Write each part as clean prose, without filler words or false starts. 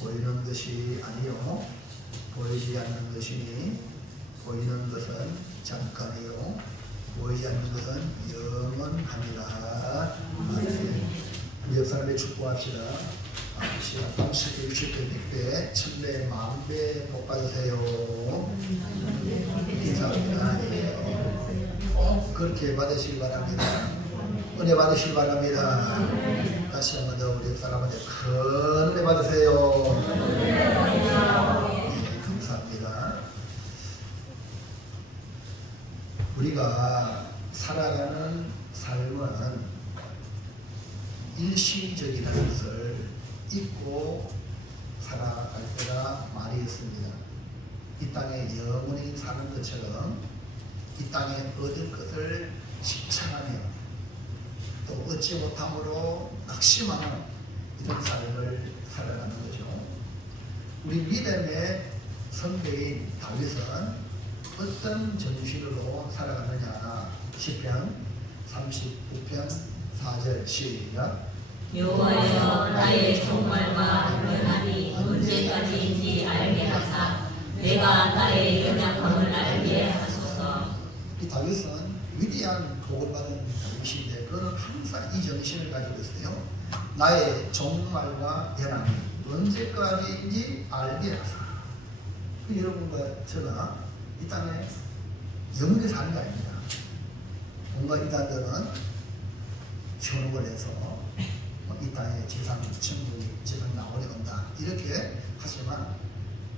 보이는 것이 아니요 보이지 않는 것이니 보이는 것은 잠깐이요 보이지 않는 것은 영원하니라. 우리 옆사람의 축복합시다. 30배, 60배, 100배, 1000배, 10,000배 복 받으세요. 인사합니다. 꼭 그렇게 받으시기 바랍니다. 은혜 받으시기 바랍니다. 다시 한 번 더 우리 옆사람한테 큰 은혜 받으세요. 감사합니다. 우리가 살아가는 삶은 일시적이라는 것을 잊고 살아갈 때가 많이 있습니다. 이 땅에 영원히 사는 것처럼 이 땅에 얻을 것을 집착하며 또 얻지 못함으로 낙심하는 이런 삶을 살아가는 거죠. 우리 믿음의 선배인 다윗은 어떤 정신으로 살아가느냐. 시편 39편 4절 시작. 여호와여 나의 종말과 연한이 언제까지인지 알게 하사 내가 나의 연약함을 알게 하소서. 이 다윗은 위대한 복을 받은 다윗인데 그는 항상 이 정신을 가지고 있어요. 나의 종말과 연한이 언제까지인지 알게 하사. 여러분과 저나 이 땅에 영원히 사는 게 아닙니다. 뭔가 이단들은 현혹을 해서 이 땅에 지상 천국이 지상 나오려 온다 이렇게 하지만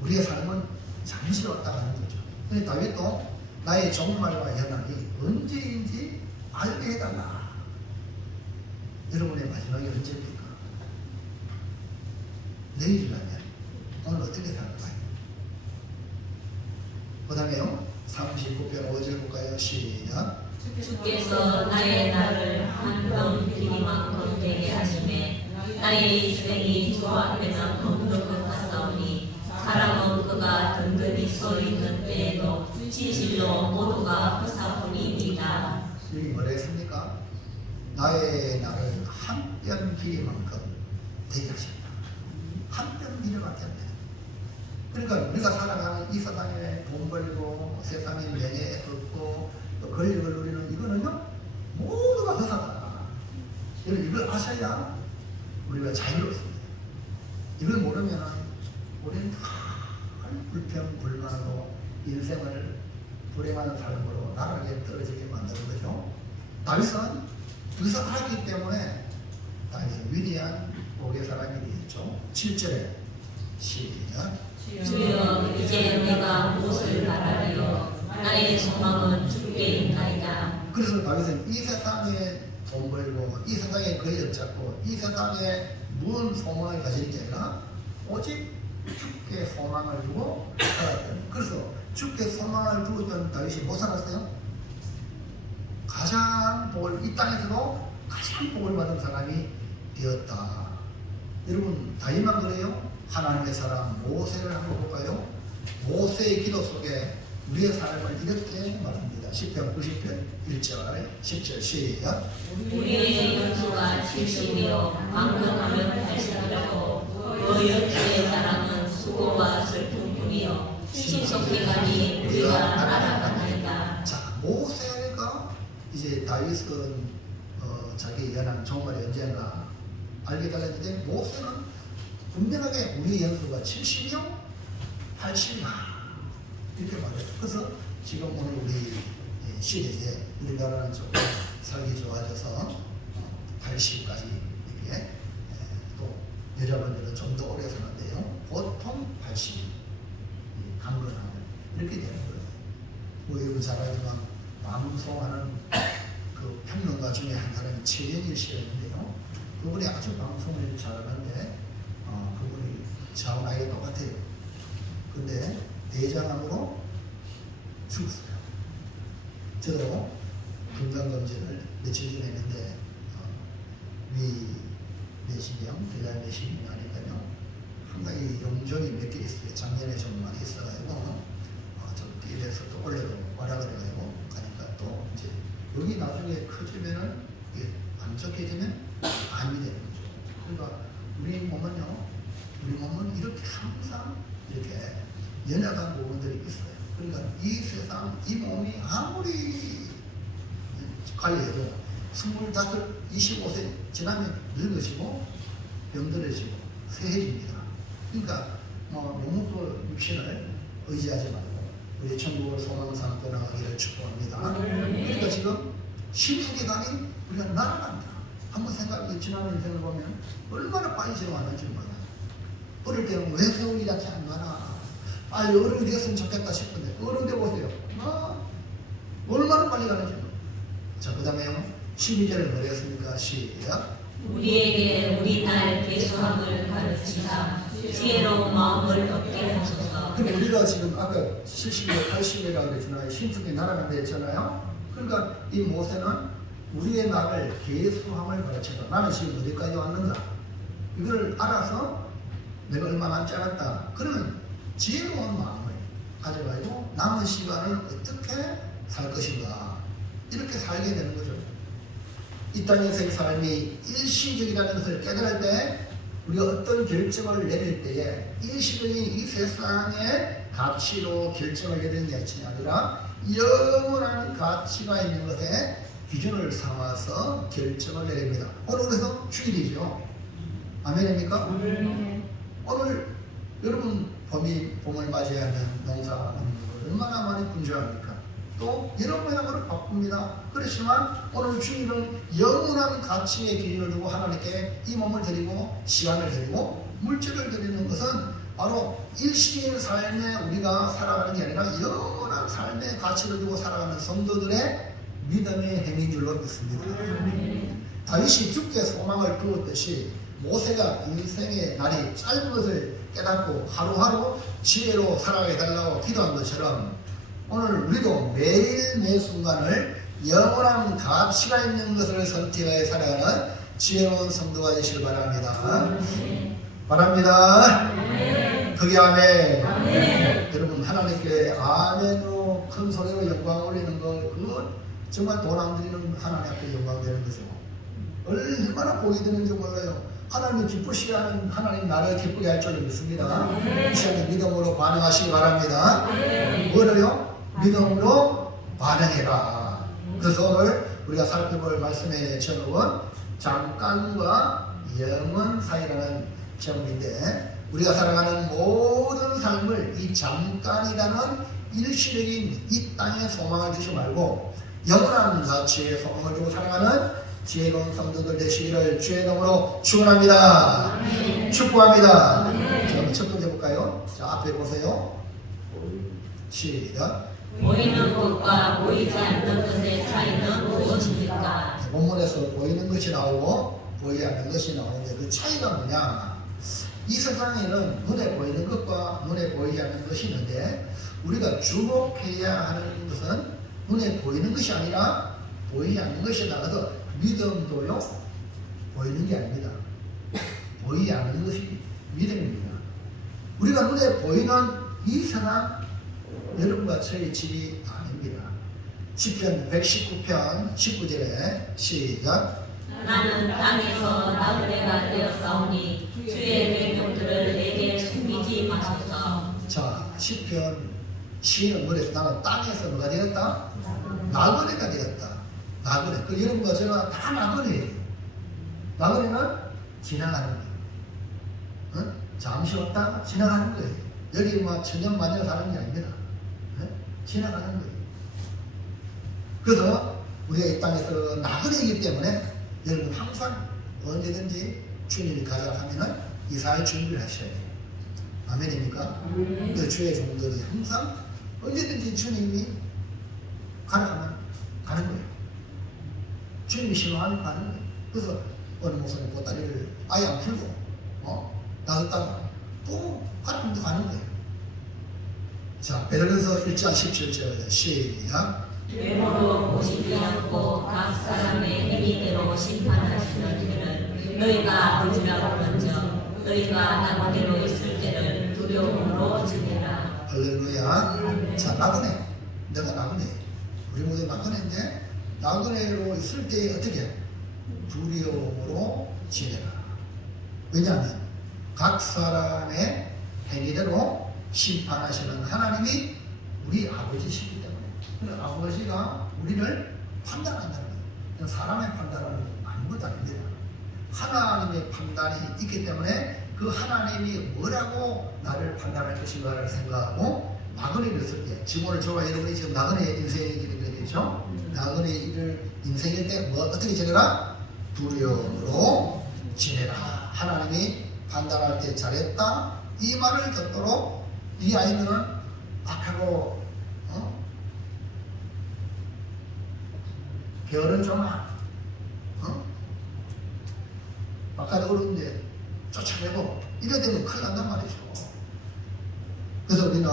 우리의 삶은 잠시 왔다 가는 거죠. 근데 다윗도 나의 종말과 연한이 언제인지 알게 해달라. 여러분의 마지막이 언제입니까? 내일이라면 오늘 어떻게 살까요? 그 다음에요 39편 5절 볼까요? 시작. 주께서 나의 날을 한평 길이만큼 되게 하시매 나의 인생이 주 앞에는 없는 것 같사오니 사람은 그가 든든히 서 있는 때에도 진실로 모두가 허사뿐이니이다. 여기 뭐라 했습니까? 나의 날을 한 뼘 길이만큼 되게 하신다. 한 뼘 길이밖에 안 돼요. 그러니까 우리가 살아가는 이 세상에 돈 벌고 세상에 명예 얻고 또 권력을 누리는 이거는요 모두가 허사다. 여러분 이걸 아셔야 우리가 자유롭습니다. 이걸 모르면 우리는 불평불만으로 인생을 불행한 삶으로 나락에 떨어지게 만드는 거죠. 다윗은 그것을 알았기 때문에 다윗은 위대한 복의 사람이 되었죠. 7절에 시작. 주여 이제 내가 무엇을 바라리요 나의 소망은 주께 있나이다. 그래서 다윗은 이 세상에 돈 벌고 이 세상에 권력 잡고 이 세상에 무슨 소망을 가질 게 아니라 오직 주께 소망을 두고 살았다. 그래서 주께 소망을 두었던 다윗이 못 살았어요? 가장 복을 이 땅에서도 가장 복을 받은 사람이 되었다. 여러분 다윗만 그래요? 하나님의 사람 모세를 한번 볼까요? 모세의 기도 속에 우리의 삶을 이렇게 말합니다. 10편 90편 1절 10절 시작. 우리의 연수가 70이요 방문하면 80이라고 그 열주의 자랑은 수고와 슬픔뿐이요 신속히 가니 우리가 알아가나이다. 자, 모세가 이제 다윗은 자기 연한 종말이 언젠가 알게 달랐는데 모세는 분명하게 우리 연수가 70이요 80이야 이렇게 말해요. 그래서 지금 오늘 우리 시대에 우리나라는 조금 살기 좋아져서 80까지 이렇게 또 여자분들은 좀 더 오래 사는데요. 보통 80 강건하면 이렇게 되는 거예요. 뭐 여러분 잘 알지만 방송하는 그 평론가 중에 한 사람이 최현일 씨였는데요. 그분이 아주 방송을 잘하는데 그분이 저하고 나이가 똑같아요. 근데 대장암으로 죽었어요. 저도 건강검진을 며칠 전에 했는데 내시경, 대장 내시경이 아니까요. 상당히 용종이 몇 개 있어요. 작년에 좀 많이 있어가지고 좀 띠에서 또 올려도 와라 그래가지고 가니까 또 이제 여기 나중에 커지면은 이게 안 좋게 되면 암이 되는 거죠. 그러니까 우리 몸은 이렇게 항상 이렇게 연약한 부분들이 있어요. 그러니까 이 세상, 이 몸이 아무리 관리해도 25, 25세 지나면 늙어지고 병들어지고 쇠해집니다. 그러니까 너무 그 육신을 의지하지 말고 우리 천국을 소망상 떠나가기를 축복합니다. 그러니까 지금 신부기간이 우리가 날아간다. 한번 생각해 지난 인생을 보면 얼마나 빨리 지나가는지 몰라요. 어릴 때는 왜 세월이 이렇게 안 가나, 빨리 어른이 됐으면 좋겠다 싶은데 어른 돼 보세요. 얼마나 빨리 가는지. 자, 그 다음에 12절을 뭐랬습니까? 시작. 우리에게 우리 딸 계수함을 가르치사 지혜로운 마음을 얻게 하소서. 근데 우리가 지금 아까 70년, 80년이라고 그랬잖아요. 신축이 날아간다 했잖아요. 그러니까 이 모세는 우리의 나를 계수함을 가르쳐서 나는 지금 어디까지 왔는가 이걸 알아서 내가 얼마 남지 않았다. 그러면 지혜로운 마음을 가져가지고 남은 시간을 어떻게 살 것인가 이렇게 살게 되는 거죠. 이 땅에서의 삶이 일시적이라는 것을 깨달을 때 우리가 어떤 결정을 내릴 때에 일시적인 이 세상의 가치로 결정을 내리는 것이 아니라 영원한 가치가 있는 것에 기준을 삼아서 결정을 내립니다. 오늘 그래서 주일이죠. 아멘입니까? 오늘 여러분 봄을 맞이하면 농사 얼마나 많이 분주합니까? 또 여러분야말로 바쁩니다. 그렇지만 오늘 주일은 영원한 가치의 기준을 두고 하나님께 이 몸을 드리고 시간을 드리고 물질을 드리는 것은 바로 일시적인 삶에 우리가 살아가는 게 아니라 영원한 삶의 가치를 두고 살아가는 성도들의 믿음의 행인 줄로 믿습니다. 다윗이 죽게 소망을 두었듯이 모세가 인생의 날이 짧은 것을 깨닫고 하루하루 지혜로 살아가게 달라고 기도한 것처럼 오늘 우리도 매일 매 순간을 영원한 가치가 있는 것을 선택하여 살아가는 지혜로운 성도가 되시길 바랍니다. 바랍니다. 그게 아멘. 여러분 하나님께 아멘으로 큰 소리로 영광 올리는 것, 그건 정말 돈 안 들이는 하나님 앞에 영광 되는 거죠. 얼마나 복이 되는지 몰라요. 하나님 기쁘시게 하는 하나님 나를 기쁘게 할 줄 믿습니다. 이 시간에 믿음으로 반응하시기 바랍니다. 뭐를요? 믿음으로 반응해라. 그래서 오늘 우리가 살펴볼 말씀의 제목은 잠깐과 영원 사이라는 제목인데, 우리가 살아가는 모든 삶을 이 잠깐이라는 일시적인 이 땅의 소망을 두지 말고 영원한 가치의 소망을 두고 살아가는 지혜로운 성도들 되시기를 주의 이름으로 축원합니다. 축복합니다. 자, 한번 첫 번째 볼까요? 자, 앞에 보세요. 시작. 보이는 것과 보이지 않는 것의 차이는 무엇입니까? 본문에서 보이는 것이 나오고 보이지 않는 것이 나오는데 그 차이가 뭐냐? 이 세상에는 눈에 보이는 것과 눈에 보이지 않는 것이 있는데, 우리가 주목해야 하는 것은 눈에 보이는 것이 아니라 보이지 않는 것이다. 그래서 믿음도요, 보이는 게 아닙니다. 보이지 않는 것이 믿음입니다. 우리가 눈에 보이는 이 세상 여러분과 저의 집이 아닙니다. 시편 119편 19절에 시작. 나는 땅에서 나그네가 되었사오니 주의 백성들을 내게 숨기지 마소서. 자, 시편 시인은 뭐랬어? 나는 땅에서 뭐가 되었다? 나그네가 되었다. 나그네. 그 여러분과 제가 다 나그네예요. 나그네는 지나가는 거예요. 응? 잠시 없다가 지나가는 거예요. 여기 뭐 천년만년 사는 게 아닙니다. 응? 지나가는 거예요. 그래서 우리가 이 땅에서 나그네이기 때문에 여러분 항상 언제든지 주님이 가자 하면은 이사할 준비를 하셔야 돼요. 아멘입니까? 그 주의 종들이 항상 언제든지 주님이 가라 하면 가는 거예요. 주님이 신호하면 가는 거예요. 그래서 어느 목사님 보따리를 아예 안 풀고 놔뒀다가 또 가라면 가는 거예요. 자, 베드로전서 1장 17절 시작. 외모로 보시지 않고 각 사람의 행위대로 심판하시는 이는 너희가 아버지라고 먼저 너희가 나그네로 있을 때를 두려움으로 지내라. 할렐루야. 자, 나그네. 내가 나그네. 우리 모두 나그네인데 나그네로 있을 때 어떻게? 두려움으로 지내라. 왜냐하면 각 사람의 행위대로 심판하시는 하나님이 우리 아버지시기 때문에 그 아버지가 우리를 판단한다는 거예요. 사람의 판단은 아무것도 아닙니다. 하나님의 판단이 있기 때문에 그 하나님이 뭐라고 나를 판단할 것인가를 생각하고 나그네를 했을 때, 지금 오늘 저와 여러분이 지금 나그네 인생의 길이 되죠. 나그네 일을 인생일 때 뭐 어떻게 지내라? 두려움으로 지내라. 하나님이 판단할 때 잘했다. 이 말을 듣도록 이 아이들은 악하고 별은 좀아 바깥으로 이제 쫓아내고 이래 되면 큰일 난단 말이죠. 그래서 우리는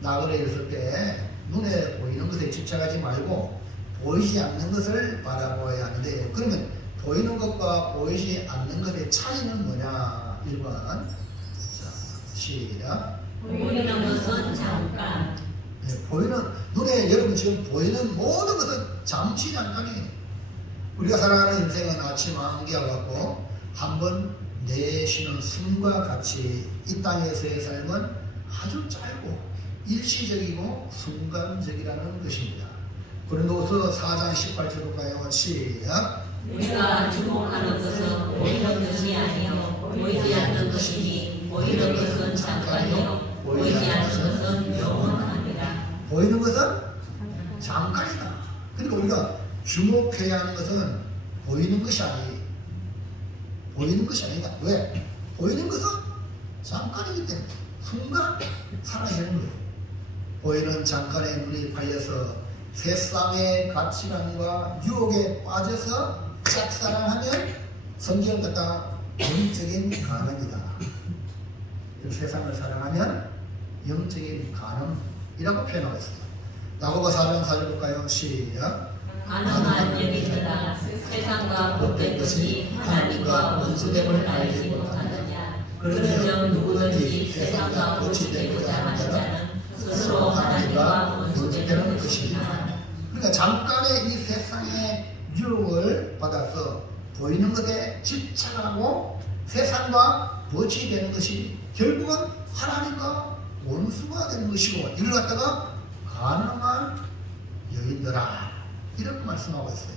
나그네에 있을 때 눈에 보이는 것에 집착하지 말고 보이지 않는 것을 바라보아야 하는데, 그러면 보이는 것과 보이지 않는 것의 차이는 뭐냐? 1번. 자, 시작. 보이는 것은 잠깐. 네, 보이는, 눈에 여러분 지금 보이는 모든 것은 잠시 잠깐이에요. 우리가 살아가는 인생은 아침 안개와 같고 한번 내쉬는 숨과 같이 이 땅에서의 삶은 아주 짧고 일시적이고 순간적이라는 것입니다. 고린도후서 4장 18절로 가요. 시작. 우리가 주목하는 것은 보이는 것이 아니요 보이지 않는 것이니 보이는 것은 잠깐이요 보이지 않는 것은 영원하니라. 보이는 것은 잠깐이다. 그러니까 우리가 주목해야 하는 것은 보이는 것이 아니, 보이는 것이 아니다. 왜? 보이는 것은 잠깐이기 때문에 순간 사라지는 거예요. 보이는 잠깐의 눈이 팔려서 세상의 가치관과 유혹에 빠져서 짝사랑하면 성경 갖다 영적인 간음이다. 세상을 사랑하면 영적인 간음이라고 표현하고 있습니다. 야고보 4장 4절 볼까요? 시작. 가능한 일이더라. 세상과 못된 것이 하나님과 원수됨을 알지 못하느냐. 그런즉 누구든지 세상과 같이 되고자 하는 자는 스스로 하나님과 원수되는 것이니라. 그러니까 잠깐의 이 세상의 유혹을 받아서 보이는 것에 집착하고 세상과 거치되는 것이 결국은 하나님과 원수가 되는 것이고, 이를 갖다가 가능한 여인들아 이렇게 말씀하고 있어요.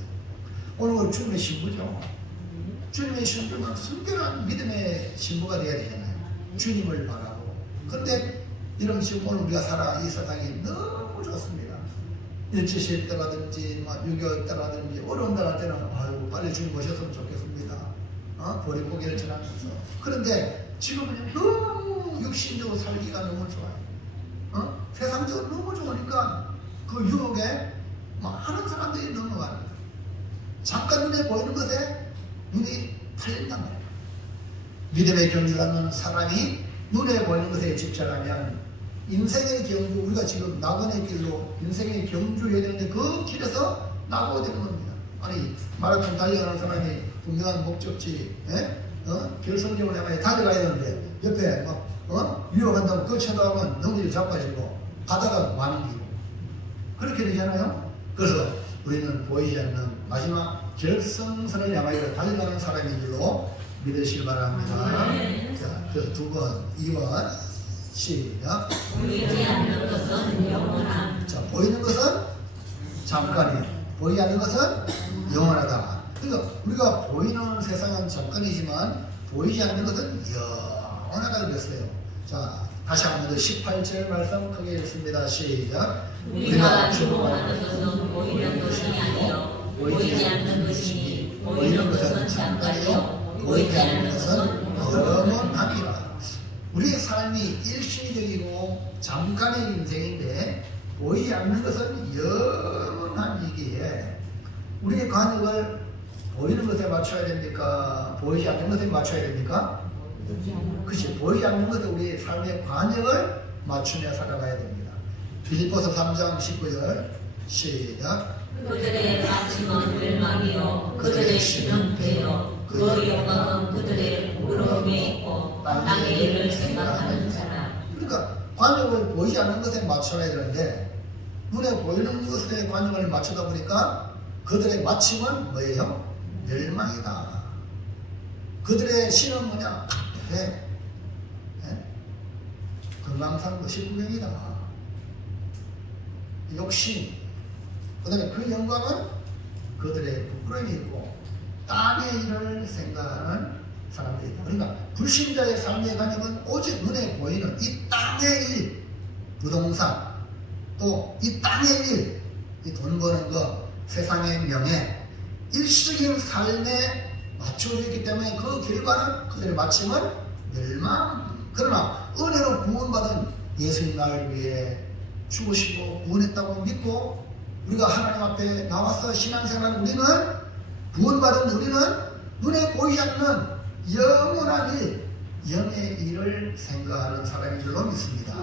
오늘 주님의 신부죠. 주님의 신부는 순결한 믿음의 신부가 되어야 되잖아요. 주님을 바라고. 그런데 이런 지금 오늘 우리가 살아 이 세상이 너무 좋습니다. 일치실 때라든지 6.25 때라든지 어려운 날 때는 아이고 빨리 주님 오셨으면 좋겠습니다. 보릿고개를 전하면서. 그런데 지금은 너무 육신적으로 살기가 너무 좋아요. 세상적으로 너무 좋으니까 그 유혹에 많은 사람들이 넘어가는 거예요. 잠깐 눈에 보이는 것에 눈이 팔린단 말이에요. 믿음의 경주 갖는 사람이 눈에 보이는 것에 집착하면 인생의 경주, 우리가 지금 나그네 길로 인생의 경주해야 되는데 그 길에서 나고야 되는 겁니다. 아니 마라톤 달려가는 사람이 분명한 목적지, 결승점을 향해 달려가야 되는데 옆에 막 위험한다고 그 쳐다보면 능력이 자빠지고 가다가 많은 길고 그렇게 되잖아요. 그래서 우리는 보이지 않는 마지막 결승선을 향하여 달려가는 사람인 줄로 믿으시기 바랍니다. 자, 그 2번, 2번 시작. 보이지 않는 것은 영원함. 자, 보이는 것은 잠깐이에요. 보이지 않는 것은 영원하다. 그러니까 우리가 보이는 세상은 잠깐이지만 보이지 않는 것은 영원하다고 그랬어요. 자, 다시 한번 더 18절 말씀 크게 읽습니다. 시작. 우리가 주목하는 것은 보이는 것이 아니요 보이지 않는 것이니 보이는 것은 잠깐이요 보이지 않는 것은 영원하니라. 우리의 삶이 일시적이고 잠깐의 인생인데 보이지 않는 것은 영원하기에 우리의 관역을 보이는 것에 맞춰야 됩니까? 보이지 않는 것에 맞춰야 됩니까? 그렇지. 보이지 않는 것에 우리의 삶의 관역을 맞추며 살아가야 됩니다. 빌립보서 3장 19절 시작. 그들의 아침은 멸망이요 그들의 신은 배요 그 영광은 그들의 부러움에 있고 땅의 일을 생각하는 자라. 그러니까 관역을 보이지 않는 것에 맞춰야 되는데 눈에 보이는 것에 관역을 맞추다 보니까 그들의 마침은 뭐예요? 멸망이다. 그들의 신은 뭐냐? 배. 금강산 19경이다. 욕심, 그 다음에 그 영광은 그들의 부끄러움이 있고 땅의 일을 생각하는 사람들이다. 그러니까 불신자의 삶의 관념은 오직 눈에 보이는 이 땅의 일, 부동산, 또 이 땅의 일, 이 돈 버는 거, 세상의 명예, 일시적인 삶에 맞춰져 있기 때문에 그 결과는 그들의 마침은 멸망. 그러나 은혜로 구원받은 예수님 나를 위해 죽으시고 구원했다고 믿고 우리가 하나님 앞에 나와서 신앙생활하는 우리는, 구원받은 우리는 눈에 보이지 않는 영원한 일, 영의 일을 생각하는 사람인 줄로 믿습니다.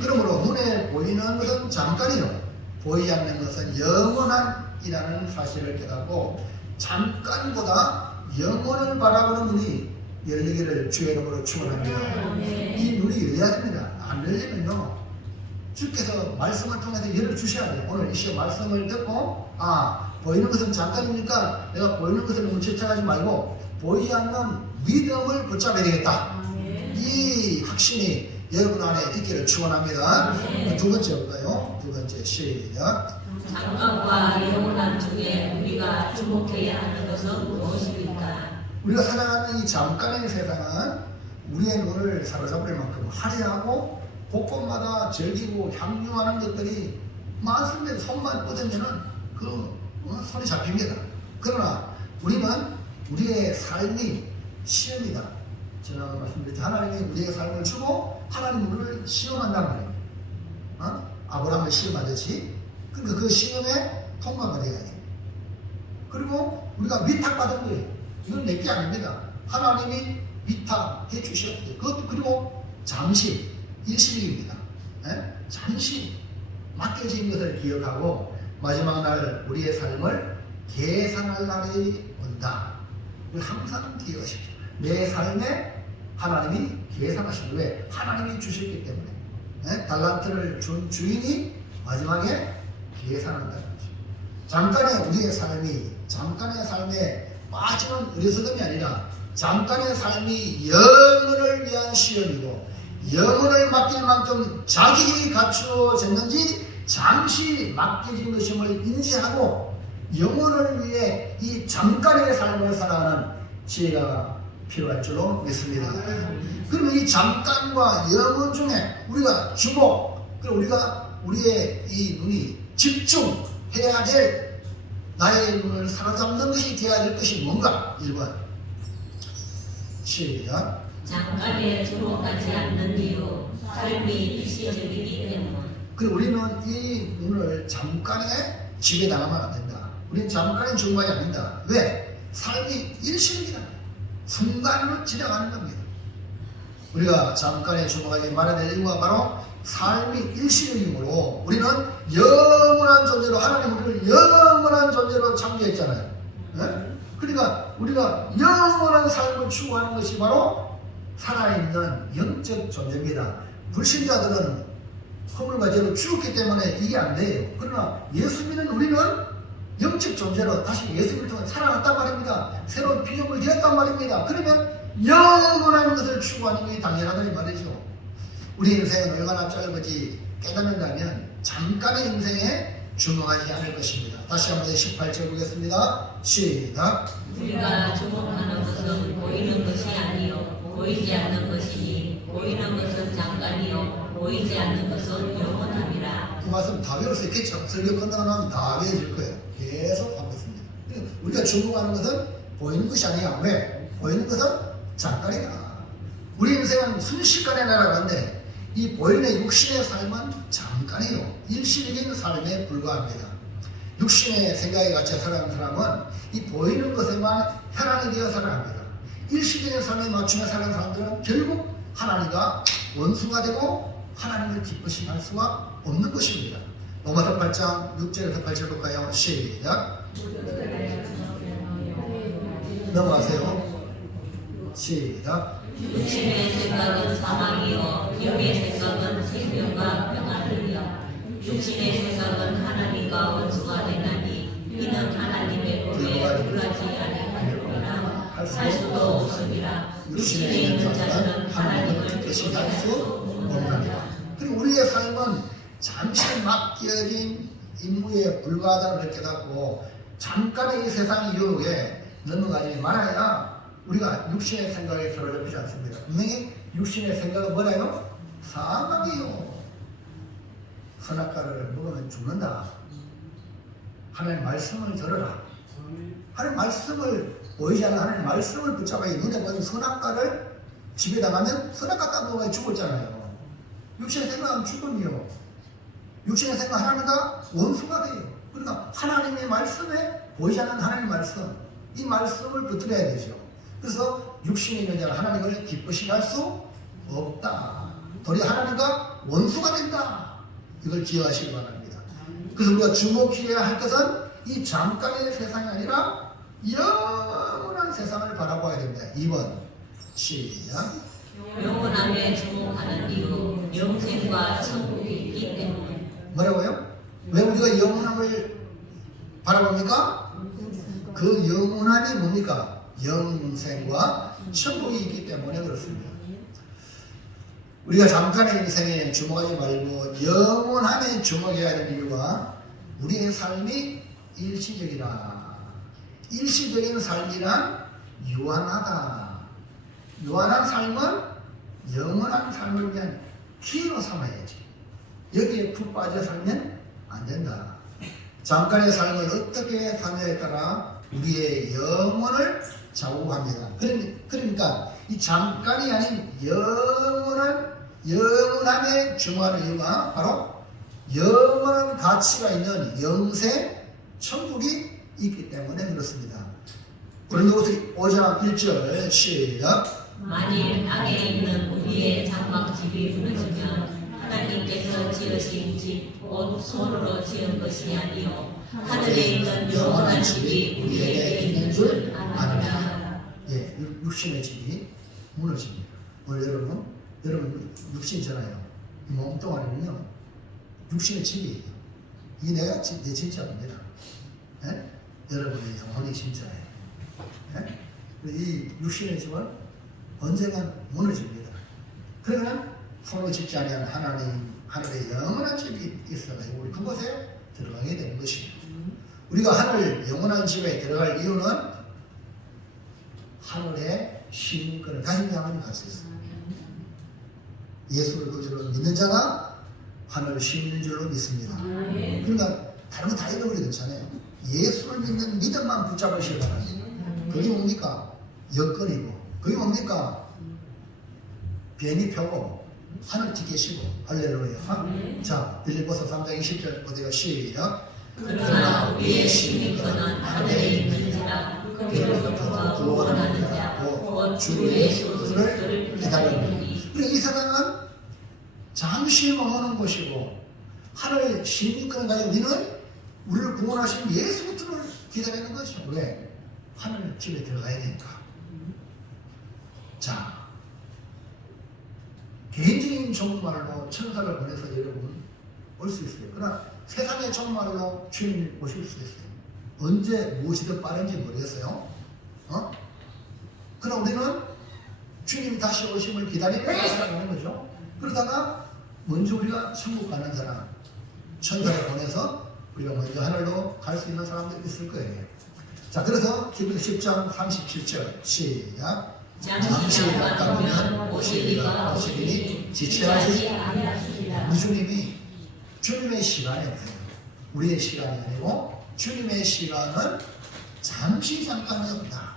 그러므로 눈에 보이는 것은 잠깐이요, 보이지 않는 것은 영원한이라는 사실을 깨닫고 잠깐보다 영원을 바라보는 눈이 열리기를 주의 이름으로 축원합니다. 이 눈이 열려야 됩니다. 안 열리면요, 주께서 말씀을 통해서 열어주셔야 돼요. 오늘 이 시간 말씀을 듣고, 보이는 것은 잠깐이니까 내가 보이는 것을 너무 집착하지 말고 보이지 않는 믿음을 붙잡아야 되겠다. 이 확신이 여러분 안에 있기를 축원합니다. 두 번째 볼까요? 두 번째, 시작. 잠깐과 영원한 중에 우리가 주목해야 하는 것은 무엇입니까? 우리가 살아가는 이 잠깐의 세상은 우리의 눈을 사로잡을 만큼 화려하고 곳곳마다 즐기고 향유하는 것들이 많습니다. 손만 뻗으면은 손이 잡힙니다. 그러나 우리는 우리의 삶이 시험이다. 제가 말씀드렸죠. 하나님이 우리의 삶을 주고 하나님 우리를 시험한단 말이에요. 아브라함을 시험하듯이. 그러니까 그 시험에 통과가 돼야 돼요. 그리고 우리가 위탁받은 거예요. 이건 내게 아닙니다. 하나님이 위탁해 주셨어요. 그것도 그리고 잠시 일시적입니다. 잠시 맡겨진 것을 기억하고 마지막 날 우리의 삶을 계산할 날이 온다. 이걸 항상 기억하십시오. 내 삶에 하나님이 계산하시는, 왜? 하나님이 주셨기 때문에. 달란트를 준 주인이 마지막에 계산한다는 거죠. 잠깐의 우리의 삶이, 잠깐의 삶에 빠지는 어리석음이 아니라 잠깐의 삶이 영혼을 위한 시험이고, 영혼을 맡길 만큼 자격이 갖추어졌는지 잠시 맡겨진 것임을 인지하고 영혼을 위해 이 잠깐의 삶을 살아가는 지혜가 필요할 줄로 믿습니다. 그러면 이 잠깐과 영혼 중에 우리가 주목, 그리고 우리가 우리의 이 눈이 집중해야 될, 나의 눈을 사로잡는 것이 되어야 될 것이 뭔가? 1번, 시작. 잠깐에 주목하지 않는 이유, 삶이 일시적이기 때문. 그리고 우리는 이 눈을 잠깐에 지배당하면 안 된다. 우리는 잠깐에 주목하지 않는다. 왜? 삶이 일시적이다. 순간으로 지나가는 겁니다. 우리가 잠깐에 주목하지 말아야 될 이유가 바로 삶이 일시적이므로 우리는 영원한 존재로, 하나님 우리를 영원한 존재로 창조했잖아요. 그러니까 우리가 영원한 삶을 추구하는 것이 바로 살아있는 영적 존재입니다. 불신자들은 허물과 죄로 죽었기 때문에 이게 안 돼요. 그러나 예수 믿는 우리는 영적 존재로 다시 예수를 통해 살아났단 말입니다. 새로운 피조물이 되었단 말입니다. 그러면 영원한 것을 추구하는 것이 당연하다는 말이죠. 우리 인생은 얼마나 짧은지 깨닫는다면 잠깐의 인생에 주목하지 않을 것입니다. 다시 한번 18절 보겠습니다. 시작. 우리가 주목하는 것은 보이는 것이 아니요 보이지 않는 것이니, 보이는 것은 잠깐이요 보이지 않는 것은 영원함이라. 그 말씀 다 배울 수 있겠죠. 설교 끝나고 나면 다 배워질 거예요. 계속 하고 있습니다. 우리가 주목하는 것은 보이는 것이 아니야. 왜? 보이는 것은 잠깐이다. 우리 인생은 순식간에 날아가는데 이 보이는 육신의 삶은 잠깐이요 일시적인 삶에 불과합니다. 육신의 생각에 갇혀 살아가는 사람은 이 보이는 것에만 혈안이 되어 살아갑니다. 일시적인 삶에 맞추며 살아가는 사람들은 결국 하나님과 원수가 되고 하나님을 기쁘시게 할 수가 없는 것입니다. 로마서 8장 6절에서 8절 볼까요? 시작. 넘어가세요. 시작. 육신의 생각은 사망이요 영의 생각은 생명과 평안이라. 육신의 생각은 하나님과 원수가 되나니 이는 하나님의 법에 불하지 아니하리라. 할 수도 없음이라. 육신에 있는 자는 하나님을 기쁘시게 할 수 영원하리라. 그리고 우리의 삶은 잠시 맡겨진 임무에 불과하다는 걸 깨닫고 잠깐의 이 세상 유혹에 넘어가지 말아야 우리가 육신의 생각에 사로잡히지 않습니다. 분명히 육신의 생각은 뭐라요? 사망이요. 선악과를 먹으면 죽는다. 하나님의 말씀을 들어라. 하나님의 말씀을 보이지 않는 하나님의 말씀을 붙잡아야 눈에 보이는 선악과를 집에 나가면 선악과 따먹어야 죽었잖아요. 육신의 생각은 죽음이요. 육신의 생각 하나님과 원수가 돼요. 그러니까 하나님의 말씀에 보이지 않는 하나님의 말씀, 이 말씀을 붙들어야 되죠. 그래서 육신에 있는 자가 하나님을 기쁘시게 할 수 없다. 도리어 하나님과 원수가 된다. 이걸 기억하시기 바랍니다. 그래서 우리가 주목해야 할 것은 이 잠깐의 세상이 아니라 영원한 세상을 바라봐야 됩니다. 2번 시작. 영원함에 주목하는 이유 영생과 천국이 있기 때문에. 뭐라고요? 왜 우리가 영원함을 바라봅니까? 그 영원함이 뭡니까? 영생과 천국이 있기 때문에 그렇습니다. 우리가 잠깐의 인생에 주목하지 말고 영원함에 주목해야 하는 이유가 우리의 삶이 일시적이라. 일시적인 삶이란 유한하다. 유한한 삶은 영원한 삶을 위한 기회로 삼아야지. 여기에 푹 빠져 살면 안 된다. 잠깐의 삶을 어떻게 사느냐에 따라 우리의 영혼을 좌우합니다. 그러니까 이 잠깐이 아닌 영원함에 주목하는 이유가 바로 영원한 가치가 있는 영생, 천국이 있기 때문에 그렇습니다. 고린도후서 5장 1절 시작. 만일 땅에 있는 우리의 장막집이 무너지면 하나님께서 지으신 집 곧 손으로 지은 것이 아니요 하늘에 있는 영원한 집이 우리에게 있는 줄 아느냐. 예, 육신의 집이 무너집니다. 오늘 여러분 육신이잖아요. 이 몸뚱아리는요 육신의 집이에요. 이 내가 내 진짜입니다. 예? 여러분의 영혼이 진짜예요. 예? 이 육신의 집은 언젠간 무너집니다. 그러면 손으로 짓지 아니한 하늘의 영원한 집이 있어가지고 우리 그곳에 들어가게 되는 것입니다. 우리가 하늘 영원한 집에 들어갈 이유는 하늘의 시민권을 가진 자만 갈 수 있습니다. 예수를 구주로 믿는 자가 하늘 시민인 줄로 믿습니다. 그러니까 다른 거 다 잃어버려도 괜찮아요. 예수를 믿는 믿음만 붙잡으시기 바랍니다. 그게 뭡니까? 여건이고 그게 뭡니까? 비행기표고 하늘 티켓이고 할렐루야. 자, 빌립보서 3장 20절 보세요. 시작. 그러나 우리의 시민권은 하늘에 있는지라 그로부터 구원하는 자 곧 주 예수 그리스도를 기다리니. 이 세상은 잠시 머무는 곳이고 하늘 시민권을 가진 우리는 우리를 구원하신 예수 그리스도를 기다리는 것이죠. 왜? 하늘 집에 들어가야 되니까. 자, 개인적인 종말로 천사를 보내서 여러분 올 수 있어요. 그러나 세상의 종말로 주님을 오실 수 있어요. 언제 무엇이 더 빠른지 모르겠어요. 그러나 우리는 주님이 다시 오심을 기다리면서 살아가는 거죠. 그러다가 먼저 우리가 천국 가는 사람, 천사를 보내서 우리가 먼저 하늘로 갈 수 있는 사람들이 있을 거예요. 자, 그래서 히브리서 10장 37절 시작. 잠시 잠깐이면 오시리가 오시리니 지체하지 아니하시리라. 우리 주님의 시간이 없어요. 우리의 시간이 아니고 주님의 시간은 잠시 잠깐이 없다.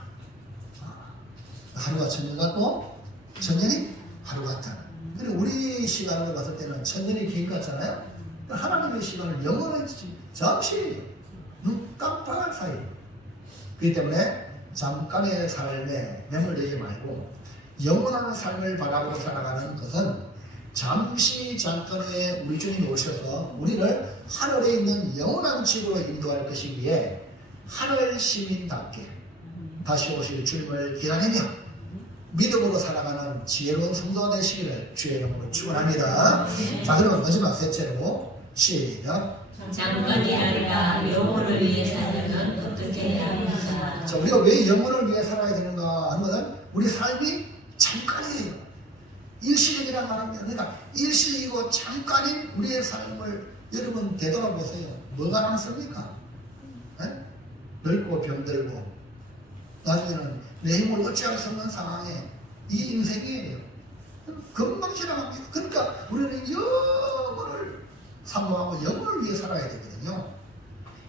하루가 천년 같고 천년이 하루 같다. 그리고 우리 시간으로 봤을 때는 천년이 긴 것 같잖아요. 하나님의 시간은 영원한 잠시 눈 깜빡할 사이. 그렇기 때문에 잠깐의 삶에 매몰되지 말고 영원한 삶을 바라보고 살아가는 것은 잠시 잠깐의 우리 주님이 오셔서 우리를 하늘에 있는 영원한 집으로 인도할 것이기에 하늘 시민답게 다시 오실 주님을 기다리며 믿음으로 살아가는 지혜로운 성도가 되시기를 주의 이름으로 축원합니다. 자, 그러면 마지막 셋째로 시작. 잠깐이 아니라 영혼을 위해 살려면 어떻게 해야 하는가? 자, 우리가 왜 영혼을 위해 살아야 되는가 하는 것은 우리 삶이 잠깐이에요. 일시적이란 말입니다. 그러니까 일시이고 잠깐인 우리의 삶을 여러분 되돌아보세요. 뭐가 남습니까? 네? 늙고 병들고 나중에는 내 힘을 어찌할 수 없는 상황에 이 인생이에요. 금방 지나갑니다. 그러니까 우리는 영혼을 사모하고 영혼을 위해 살아야 되거든요.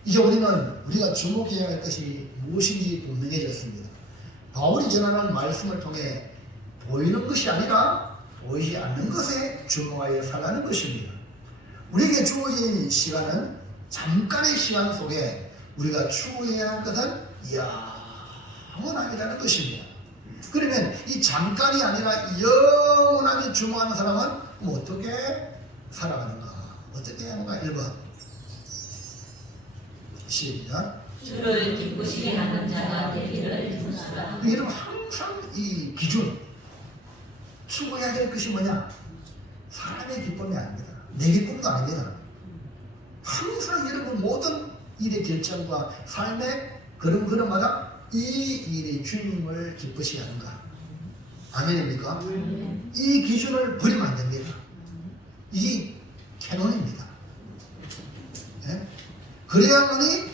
이제 우리가 주목해야 할 것이 무엇인지 분명해졌습니다. 바울이 전하는 말씀을 통해 보이는 것이 아니라 보이지 않는 것에 주목하여 살라는 것입니다. 우리에게 주어진 시간은 잠깐의 시간 속에 우리가 추구해야 할 것은 영원하게라는 것입니다. 그러면 이 잠깐이 아니라 영원하게 주목하는 사람은 어떻게 살아가는가? 어떻게 하는가? 1번 시작. 주를 기쁘시게 하는 자가 되기를 힘쓰라. 여러분 항상 이 기준 추구해야 될 것이 뭐냐? 사람의 기쁨이 아닙니다. 내 기쁨도 아닙니다. 항상 여러분 모든 일의 결정과 삶의 걸음걸음마다 이 일이 주님을 기쁘시게 하는가? 아멘입니까? 이 기준을 버리면 안 됩니다. 이 캐논입니다. 네? 그래야만이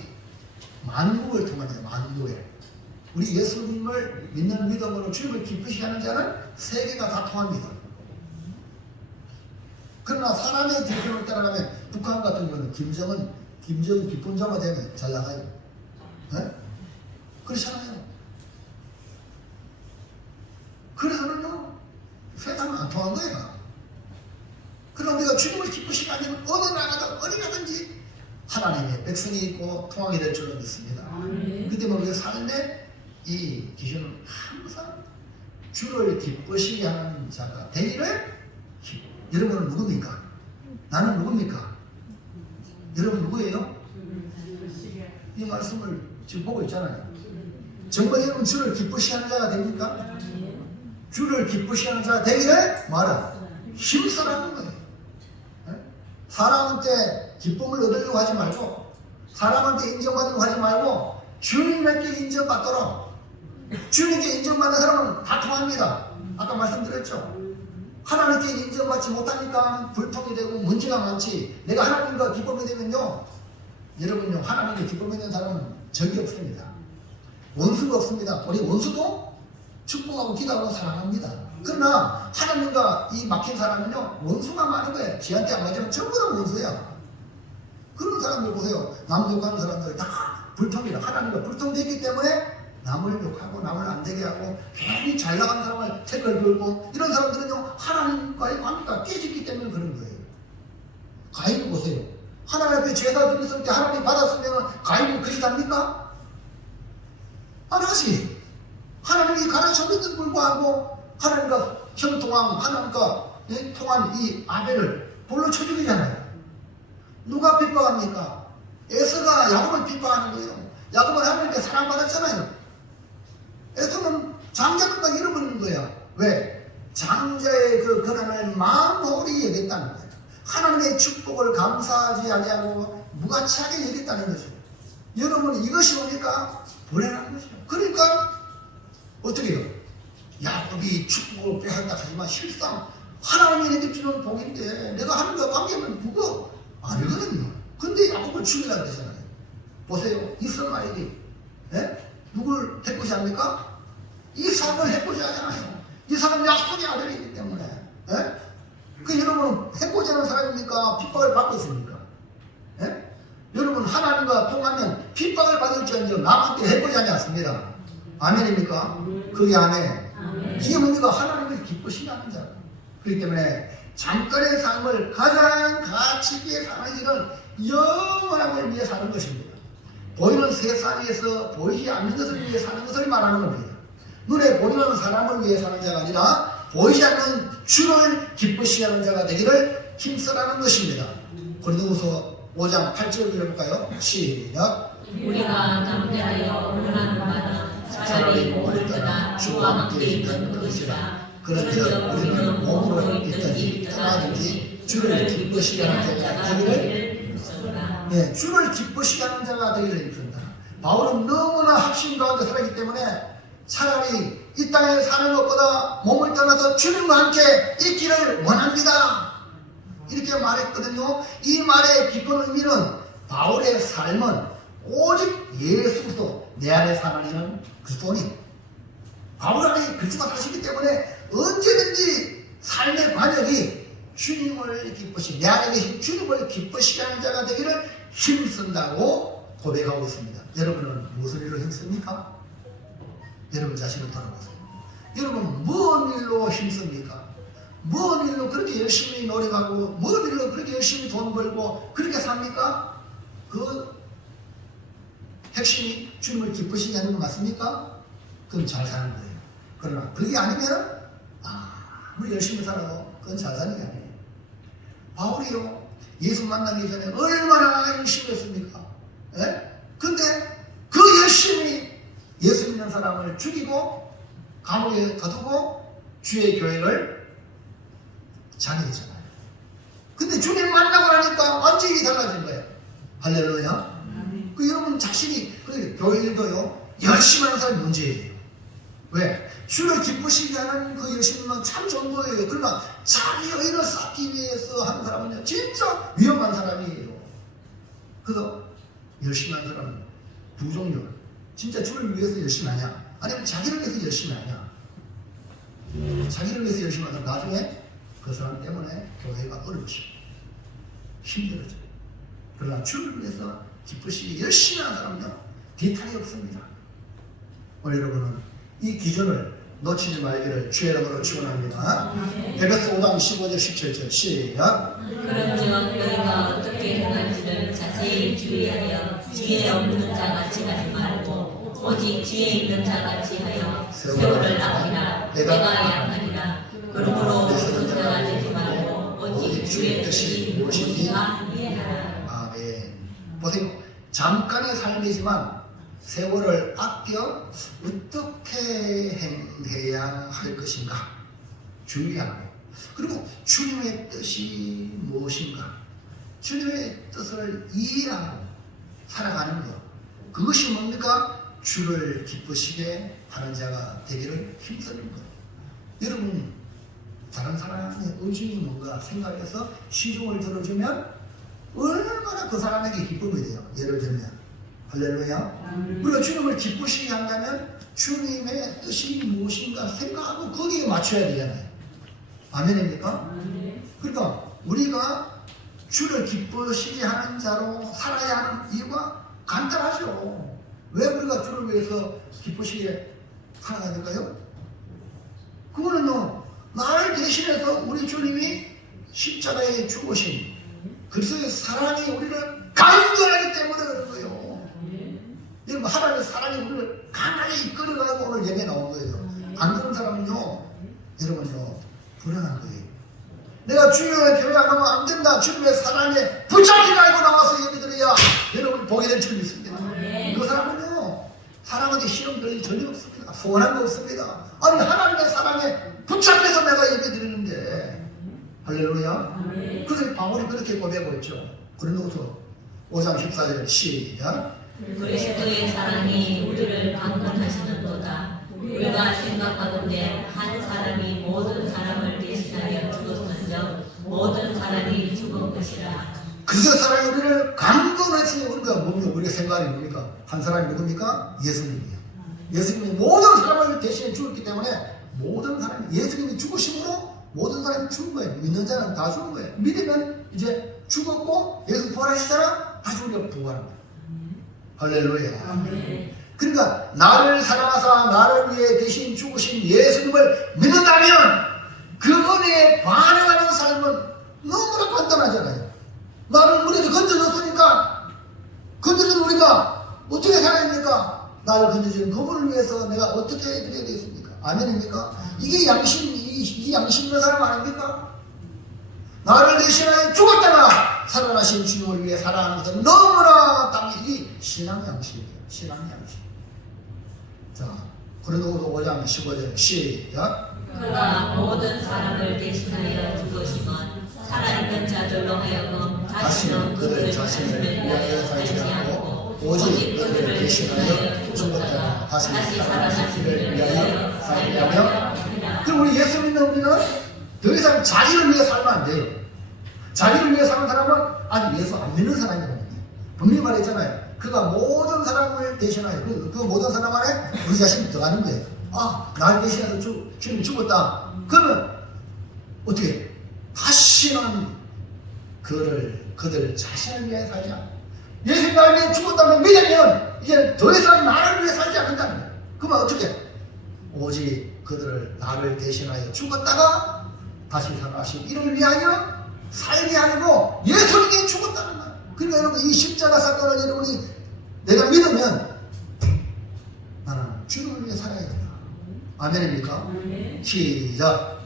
만국을 통하는 만국에 우리 예수님을 믿는 믿음으로 주님을 기쁘시게 하는 자는 세계가 다 통합니다. 그러나 사람의 기준을 따라가면 북한 같은 경우는 김정은 기쁨자가 되면 잘 나가요. 네? 그렇잖아요. 그래서는요 세상은 안 통한 거예요. 그러나 우리가 주님을 기쁘시게 하면 어느 나라든 어디 가든지 하나님의 백성이 있고 통하게 될 줄로 믿습니다. 그 때문에 우리의 삶의 이 기준은 항상 주를 기쁘시게 하는 자가 되기를. 여러분은 누굽니까? 나는 누굽니까? 여러분 누구예요? 이 말씀을 지금 보고 있잖아요. 정말 여러분 주를 기쁘시게 하는 자가 됩니까? 주를 기쁘시게 하는 자가 되기를 말아 힘쓰라는 거예요. 사람한테 기쁨을 얻으려고 하지 말고 사람한테 인정받으려고 하지 말고 주님에게 인정받도록. 주님께 인정받는 사람은 다 통합니다. 아까 말씀드렸죠. 하나님께 인정받지 못하니까 불통이 되고 문제가 많지. 내가 하나님과 기쁨이 되면요 여러분요 하나님과 기쁨이 되는 사람은 적이 없습니다. 원수가 없습니다. 우리 원수도 축복하고 기도하고 사랑합니다. 그러나 하나님과 이 막힌 사람은요 원수가 많은 거예요. 지한테 안 맞으면 전부 다 원수야. 그런 사람들 보세요. 남 욕하는 사람들 다 불통이다. 하나님과 불통되기 때문에 남을 욕하고 남을 안 되게 하고 괜히 잘 나간 사람을 태클 걸고 이런 사람들은요 하나님과의 관계가 깨졌기 때문에 그런 거예요. 가인 보세요. 하나님 앞에 제사 드렸을 때 하나님 받았으면 가인은 그리 답니까? 안 하지. 하나님이 가르쳤는데도 불구하고 하나님과 형통한 하나님과 통한 이 아벨을 볼로 쳐 죽이잖아요. 누가 핍박합니까? 에서가 야곱을 핍박하는 거예요. 야곱은 하나님께 사랑받았잖아요. 에서는 장자급만 잃어버리는 거야. 왜? 장자의 그 권한을 만홀히 여겼다는 거예요. 하나님의 축복을 감사하지 아니하고 무가치하게 여겼다는 거죠. 여러분 이것이 뭡니까? 불행한 거죠. 그러니까 어떻게 해요? 야곱이 축복을 빼앗다 하지만 실상 하나님이 내게 주는 복인데 내가 하나님과 관계하면 그거 아니거든요. 근데 야곱을 죽이려고 그러잖아요. 보세요. 이스마엘이 누굴 해코지합니까? 이삭을 해코지하잖아요. 이삭은 약속의 아들이기 때문에. 그 여러분은 해코지하는 사람입니까? 핍박을 받고 있습니까? 여러분 하나님과 통하면 핍박을 받을지언정 남한테 해코지하지 않습니다. 아멘입니까? 그게 아멘. 이게 뭡니까? 하나님을 기쁘시게 하는 자. 그렇기 때문에 잠깐의 삶을 가장 가치 있게 사는 일은 영원함을 위해 사는 것입니다. 보이는 세상에서 보이지 않는 것을 위해 사는 것을 말하는 겁니다. 눈에 보이는 사람을 위해 사는 자가 아니라 보이지 않는 주를 기쁘시게 하는 자가 되기를 힘쓰라는 것입니다. 고린도후서 5장 8절 읽어볼까요? 시작. 우리가 담대하여 원하는 바는 차라리 몸을 떠나 주와 함께 있는 그것이라. 그런즉 우리는 몸으로 있든지 떠나든지 주를 기쁘시게 하는 자가 되기를 힘쓰라. 네, 주를 기쁘시게 하는 자가 되기를 힘쓴다. 바울은 너무나 확신 가운데 살았기 때문에 차라리 이 땅에 사는 것보다 몸을 떠나서 주님과 함께 있기를 원합니다. 이렇게 말했거든요. 이 말의 깊은 의미는 바울의 삶은 오직 예수 그리스도 내 안에 사는 그리스도니, 바울 안에 그리스도가 사시기 때문에 언제든지 삶의 관역이 주님을 기쁘시게, 내 안에 계신 주님을 기쁘시게 하는 자가 되기를 힘쓴다고 고백하고 있습니다. 여러분은 무슨 일로 힘씁니까? 여러분 자신을 돌아보세요. 여러분 무슨 일로 힘씁니까? 무슨 일로 그렇게 열심히 노력하고, 무슨 일로 그렇게 열심히 돈 벌고 그렇게 삽니까? 그 핵심이 주님을 기쁘시게 하는 거 맞습니까? 그건 잘 사는 거예요. 그러나 그게 아니면 아무리 열심히 살아도 그건 잘 사는 게 아니에요. 바울이요, 예수 만나기 전에 얼마나 열심히 했습니까? 예? 근데 그 열심히 예수 믿는 사람을 죽이고 감옥에 가두고 주의 교회를 자기했잖아요. 근데 주님 만나고 나니까 완전히 달라진 거예요. 할렐루야. 그 여러분 자신이, 그 교회도요, 열심히 하는 사람이 문제예요. 왜? 주를 기쁘시게 하는 그 열심은 참 좋은 거예요. 그러나 자기 의를 쌓기 위해서 하는 사람은요, 진짜 위험한 사람이에요. 그래서 열심히 하는 사람은 두 종류. 진짜 주를 위해서 열심히 하냐, 아니면 자기를 위해서 열심히 하냐. 자기를 위해서 열심히 하면 나중에 그 사람 때문에 교회가 어렵죠. 힘들어져요. 그러나 주를 위해서 기쁘시게 열심히 하는 사람은요, 뒤탈이 없습니다. 오늘 여러분은 이 기준을 놓치지 말기를 주의 이름으로 축원합니다. 에베소 5장 15절 17절 시작. 그런즉 너희가 어떻게 행할지를 자세히 주의하여 지혜 없는 자같이 하지 말고 오직 지혜 있는 자같이 하여 세월을 아끼라. 내가 약하니라. 그러므로 소수자가 되지 말고 오직 주의 뜻이 무엇인가 이해하라. 아멘. 보세요. 잠깐의 삶이지만 세월을 아껴 어떻게 행해야 할 것인가 주의하고, 그리고 주님의 뜻이 무엇인가, 주님의 뜻을 이해하고 살아가는 것, 그것이 뭡니까? 주를 기쁘시게 하는 자가 되기를 힘쓰는 것. 여러분 다른 사람의 의중이 뭔가 생각해서 시중을 들어주면 얼마나 그 사람에게 기쁨이 돼요. 예를 들면 할렐루야. 우리가 주님을 기쁘시게 한다면 주님의 뜻이 무엇인가 생각하고 거기에 맞춰야 되잖아요. 아멘입니까? 그러니까 우리가 주를 기쁘시게 하는 자로 살아야 하는 이유가 간단하죠. 왜 우리가 주를 위해서 기쁘시게 살아가야 될까요? 그거는요, 나를 대신해서 우리 주님이 십자가에 죽으신 그리스도의 사랑이 우리를 강건하기 때문에 그런 거예요. 여러분, 하나님의 사랑이 우리를 강하게 이끌어가고 오늘 예배 나온 거예요. 안 그런 사람은요, 여러분요, 불행한 거예요. 내가 주님의 교회 안 오면 안 된다, 주님의 사랑에 붙잡히고 알고 나와서 예배 드려야 여러분이 보게 될 줄 믿습니다. 그 사람은요, 사랑하기 싫은 것이 전혀 없습니다. 소원한 거 없습니다. 아니, 하나님의 사랑에 붙잡혀서 내가 예배 드리는데, 할렐루야. 그래서 바울이 그렇게 고백하고 있죠. 고린도후서 5장 14절 시작. 그리스도의 사랑이 우리를 강건하시는도다. 우리가 생각하건대 한 사람이 모든 사람을 대신하여 죽었은즉 모든 사람이 죽은 것이라. 그리스도 사랑이 우리를 강건하시는, 우리가 뭡니까? 우리가 생각이 뭡니까? 한 사람이 누굽니까? 예수님이에요. 예수님이 모든 사람을 대신해 죽었기 때문에 모든 사람이, 예수님이 죽으심으로 모든 사람이 죽은 거예요. 믿는 자는 다 죽은 거예요. 믿으면 이제 죽었고 예수 부활하시잖아, 다시 우리가 부활한 거예요. 할렐루야. 그러니까 나를 사랑하사 나를 위해 대신 죽으신 예수님을 믿는다면 그 은혜에 반응하는 삶은 너무나 간단하잖아요. 나를 우리도 건져줬으니까, 건져준 우리가 어떻게 살아야 됩니까? 나를 건져준 그분을 위해서 내가 어떻게 해드려야 되겠습니까? 아멘입니까? 이게 이게 양심 있는 사람 아닙니까? 나를 대신하여 죽었다가 살아나신 주님을 위해 살아가는 것은 너무나 당연히 신앙 양식이에요. 신앙 양식. 자, 고린도후서 5장 15절 시작. 그가 모든 사람을 대신하여 죽으심은 살아있는 자들로 하여금 다시는 그들 자신을 위하여 살지 않고 오직 그들을 대신하여 죽었다가 다시 살아나시기를 위하여 살게 하며. 그럼 우리 예수 믿는 우리는 더 이상 자기를 위해 살면 안 돼요. 자기를 위해 사는 사람은 아직 예수 안 믿는 사람이거든요. 분명히 말했잖아요. 그가 모든 사람을 대신하여 그 모든 사람 안에 우리 자신이 들어가는 거예요. 아, 날 대신해서 주님 죽었다. 그러면 어떻게? 다시는 그들 자신을 위해 살지 않아. 예수님 나를 위해 죽었다면 믿으면 이제 더 이상 나를 위해 살지 않는다는 거예요. 그러면 어떻게? 오직 그들을 나를 대신하여 죽었다가 다시 살아나신 이를 위하여 살게 하려고 예수님이 죽었다는 거예요. 그러니까 여러분 이 십자가 사건을 여러분이 내가 믿으면 나는 주님을 위해 살아야겠다. 아멘입니까? 시작.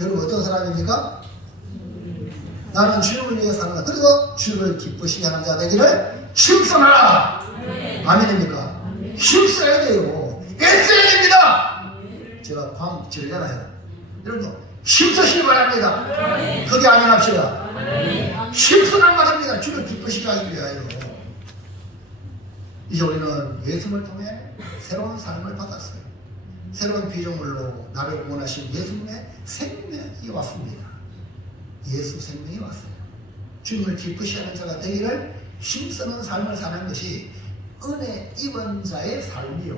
여러분 어떤 사람입니까? 나는 주님을 위해 산다. 그래서 주님을 기쁘시게 하는 자 되기를 힘써라. 아멘입니까? 힘써야 돼요. 애써야 됩니다. 제가 광 질잖아요. 여러분 힘쓰시기 바랍니다. 그게 아멘합시다. 힘쓰란 말입니다. 주님을 기쁘시게 하기 위하여. 이제 우리는 예수님을 통해 새로운 삶을 받았어요. 새로운 피조물로 나를 구원하신 예수님의 생명이 왔습니다. 예수 생명이 왔어요. 주님을 기쁘시게 하는 자가 되기를 힘쓰는 삶을 사는 것이 은혜 입은 자의 삶이요,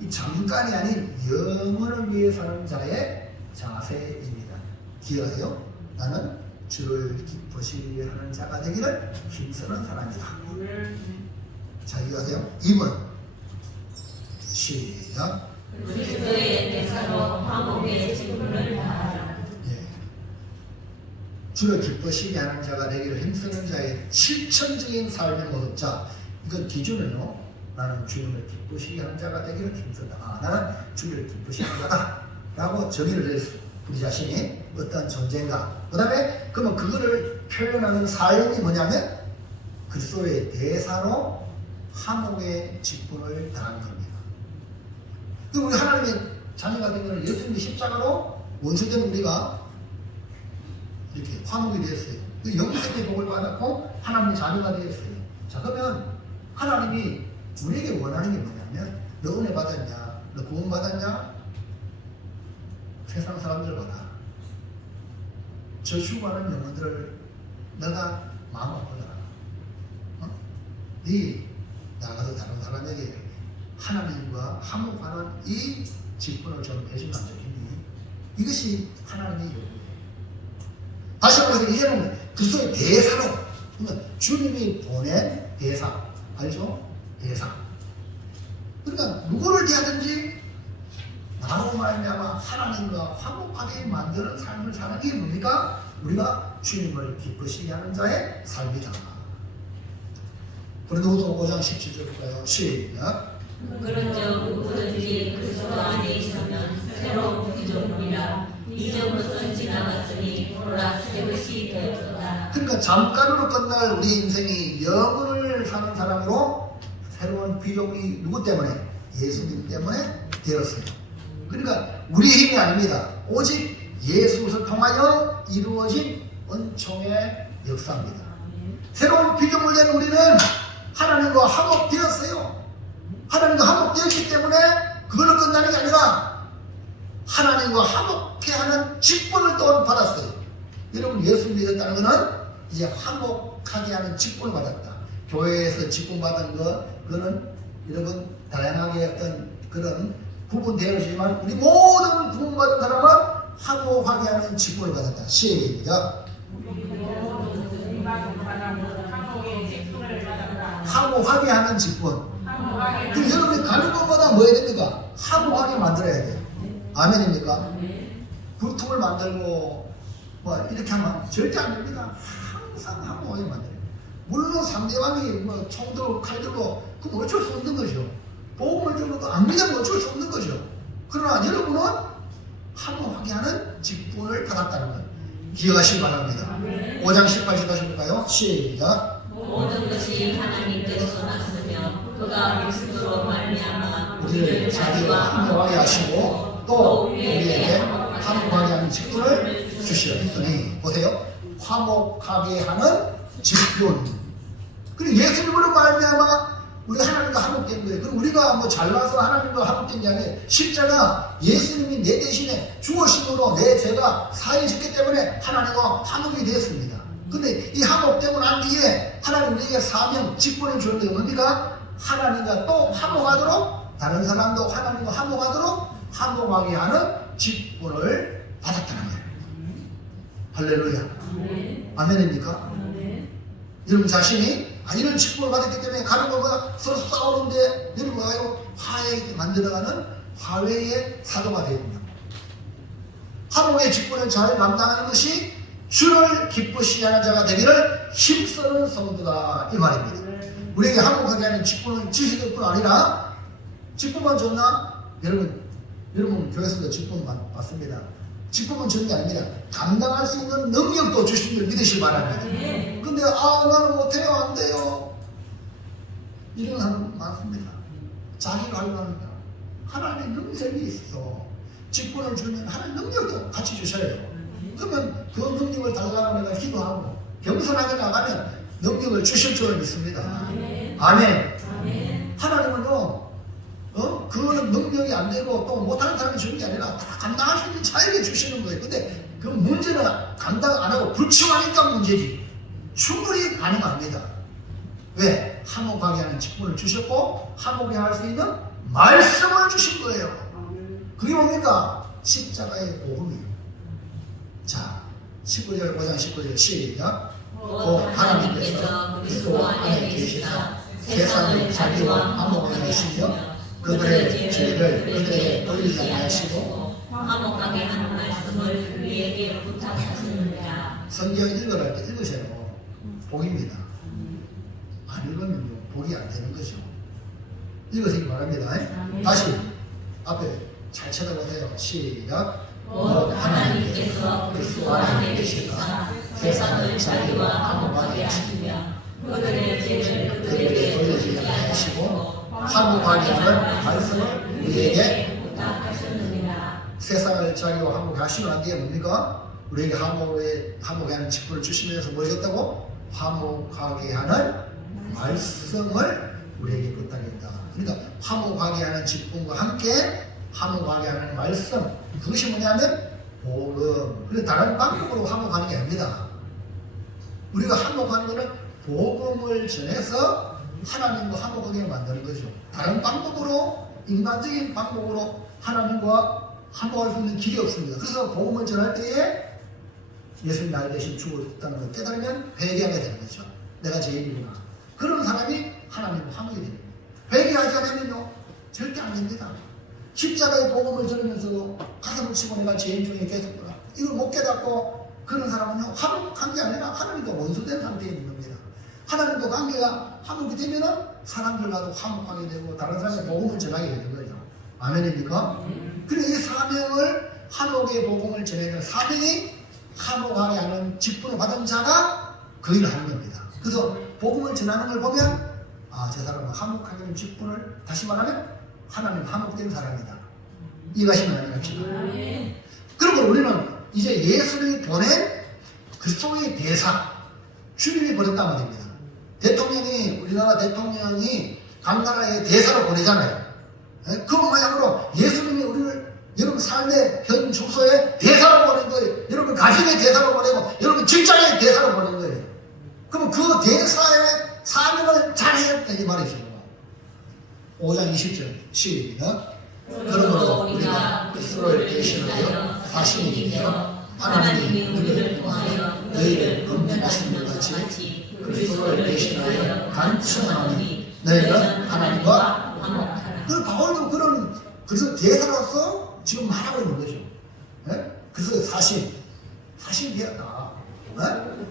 이 잠깐이 아닌 영원을 위해 사는 자의 자세입니다. 기억하세요. 나는 주를 기쁘시게 하는 자가 되기를 힘쓰는 사람이다. 자, 기억하세요. 2번 시작. 그리스도의 대사로 화목의 직분을 다하라. 주를 기쁘시게 하는 자가 되기를 힘쓰는 자의 실천적인 삶의 모습. 자, 이건 기준은요. 나는 주님을 기쁘시게 하는 자가 되기를 힘쓴다. 아, 나는 주를 기쁘시게 하는 자다 라고 정의를 내렸어요. 우리 자신이 어떤 존재인가. 그 다음에 그러면 그거를 표현하는 삶이 뭐냐면 그리스도의 대사로 화목의 직분을 다하는 겁니다. 그 우리 하나님의 자녀가 된 것은 예수님의 십자가로 원수된 우리가 이렇게 화목이 되었어요. 그 영생의 복을 받았고 하나님의 자녀가 되었어요. 자, 그러면 하나님이 우리에게 원하는 게 뭐냐면 너 은혜 받았냐? 너 구원 받았냐? 세상 사람들 봐라. 저 죽어가는 영혼들을 너가 마음 아프다. 네 나가서 다른 사람에게 하나님과 화목하는 이 직분을 좀 해주면 안 되겠니? 이것이 하나님의 요구예요. 다시 말해서 이제는 그리스도의 대사로, 그러니까 주님이 보낸 대사, 알죠? 대사. 그러니까 누구를 대하든지 나로 말미암아 하나님과 화목하게 만드는 삶을 사는 게 뭡니까? 우리가 주님을 기쁘시게 하는 자의 삶이다. 고린도후서 5장 17절 볼까요? 시작. 그런즉 누구든지 그리스도 안에 있으면 새로운 피조물이라. 이전부터 지나갔으니 오라 새 것이 되었도다. 그러니까 잠깐으로 끝날 우리 인생이 영원을 사는 사람으로 새로운 피조물이 누구 때문에? 예수님 때문에 되었어요. 그러니까 우리 힘이 아닙니다. 오직 예수를 통하여 이루어진 은총의 역사입니다. 새로운 피조물 된 우리는 하나님과 화목되었어요. 하나님과 화목되었기 때문에 그걸로 끝나는 게 아니라 하나님과 화목케 하는 직분을 또 받았어요. 여러분 예수 믿었다는 것은 이제 화목하게 하는 직분을 받았다. 교회에서 직분 받은 것, 그거는 여러분 다양하게 어떤 그런 구분되어지지만 우리 모든 구분받은 사람은 화목하게 하는 직분을 받았다. 시작. 화목하게 하는 직분. 그럼 여러분이 가는 것마다 뭐 해야 됩니까? 화목하게 만들어야 돼요. 아멘입니까? 불통을 만들고 뭐 이렇게 하면 절대 안 됩니다. 항상 화목하게 만들어야 돼요. 물론 상대방이 뭐 총 들고 칼 들고 그럼 어쩔 수 없는 거죠. 복음을 들고 안 믿으면 어쩔 수 없는 거죠. 그러나 여러분은 화목하게 하는 직분을 받았다는 것 기억하시기 바랍니다. 5장 18절 다시 볼까요? 시작. 모든 것이 하나님께서 났으며 그가 그리스도로 말미암아 우리를 자기와 화목하게 하시고 또 우리에게 화목하게 하는 직분을 주시었으니 보세요. 화목하게 하는 직분. 그리고 예수님으로 말미암아 우리가 하나님과 화목된 거예요. 그럼 우리가 뭐 잘나서 하나님과 화목된 게 아니에요. 십자가 예수님이 내 대신에 죽으심으로 내 죄가 사해졌기 때문에 하나님과 화목이 되었습니다. 근데 이 화목되고 난 뒤에 하나님 우리에게 사명, 직분을 주는데 뭡니까? 하나님과 또 화목하도록, 다른 사람도 하나님과 화목하도록 화목하게 하는 직분을 받았다는 거예요. 할렐루야. 아멘입니까? 여러분 자신이 이런 직분을 받았기 때문에 가는 것보다 서로 싸우는데 여러분 와요 화해 만들어가는 화해의 사도가 되어야 됩니다. 화목의 직분을 잘 감당하는 것이 주를 기쁘시게 하는 자가 되기를 힘쓰는 성도다 이 말입니다. 우리에게 화목하게 하는 직분을 주실 뿐 아니라 직분만 줬나? 여러분 교회에서도 직분 받습니다. 직분은 주는 게 아닙니다. 감당할 수 있는 능력도 주신 줄 믿으시기 바랍니다. 근데 나는 못해요 안 돼요 이런 사람 많습니다. 자기가 알고하니까 하나님의 능력이 있어. 직분을 주면 하나님 능력도 같이 주셔요. 그러면 그 능력을 달라고 내가 기도하고 겸손하게 나가면 능력을 주실 줄 믿습니다. 아멘. 하나님은요 그 능력이 안 되고 또 못하는 사람이 주는 게 아니라 다 감당할 수 있는 자에게 주시는 거예요. 근데 그 문제는 감당 안 하고 불충하니까 문제지. 충분히 가능합니다. 왜? 화목하게 하는 직분을 주셨고 화목하게 할 수 있는 말씀을 주신 거예요. 그게 뭡니까? 십자가의 복음이에요. 자, 19절 5장 19절 시작. 곧 하나님께서 그리스도 안에 계시다 세상을 자기와 화목하게 하시며 그들의 죄를 그들에게 돌리지 않으시고 화목하게 하는 말씀을 우리에게 부탁하시느니라. 성경 읽으라 때 읽으세요. 복입니다. 안 읽으면 복이 안 되는 거죠. 읽으시기 바랍니다. 다시 앞에 잘 쳐다보세요. 시작. 곧 하나님께서 그리스도 안에 계시다 세상을 자기와 화목하게 하시며 그들의 죄를 그들에게 돌리지 않으시고 화목하게 하는 말씀을 우리에게 부탁하셨느니라. 세상을 자기와 화목하게 하시는 한 뒤에 뭡니까? 우리에게 화목하게 하는 직분을 주시면서 뭐 하셨다고? 화목하게 하는 말씀을 우리에게 부탁했다. 그러니까 화목하게 하는 직분과 함께 화목하게 하는 말씀, 그것이 뭐냐면 복음. 그리고 다른 방법으로 화목하는 게 아닙니다. 우리가 화목하는 것은 복음을 전해서 하나님과 화목하게 만드는 거죠. 다른 방법으로, 인간적인 방법으로 하나님과 화목할 수 있는 길이 없습니다. 그래서 복음을 전할 때에 예수님 날 대신 죽었다는 걸 깨달으면 회개하게 되는 거죠. 내가 죄인이구나. 그런 사람이 하나님과 화목이 됩니다. 회개하지 않으면요 절대 안 됩니다. 십자가의 복음을 들으면서도 가슴을 치고 내가 죄인 중에 계속구나 이걸 못 깨닫고 그런 사람은요 화목한 게 아니라 하나님과 원수된 상태에 있는 겁니다. 하나님과 관계가 화목이 되면은 사람들과도 화목하게 되고 다른 사람의 복음을 전하게 되는 거죠. 아멘입니까? 그래서 이 사명을 화목의 복음을 전하는 사명이 화목하게 하는 직분을 받은 자가 그 일을 하는 겁니다. 그래서 복음을 전하는 걸 보면 저 사람은 화목하게 하는 직분을 다시 말하면 하나님 화목된 사람이다. 이해가시면 아니랍시다. 그러면 우리는 이제 예수님이 보낸 그리스도의 대사 주님이 보냈단 말입니다. 대통령이 우리나라 대통령이 각 나라의 대사로 보내잖아요. 그 모양으로 예수님이 우리를 여러분 삶의 현 주소에 대사로 보낸 거예요. 여러분 가정의 대사로 보내고 여러분 직장의 대사로 보낸 거예요. 그럼 그 대사의 사명을 잘해야 이 말이죠. 5장 20절 시작. 그러므로 우리가 그리스도를 대신하여 자신이 되어 하나님이 우리를 통하여 너희를 건면하신 것 같이 그리스도를 대신하여 간청하니 너희는 하나님과 화목하라. 그 바울도 그래서 대사로서 지금 말하고 있는 거죠. 그래서 사실 되었다.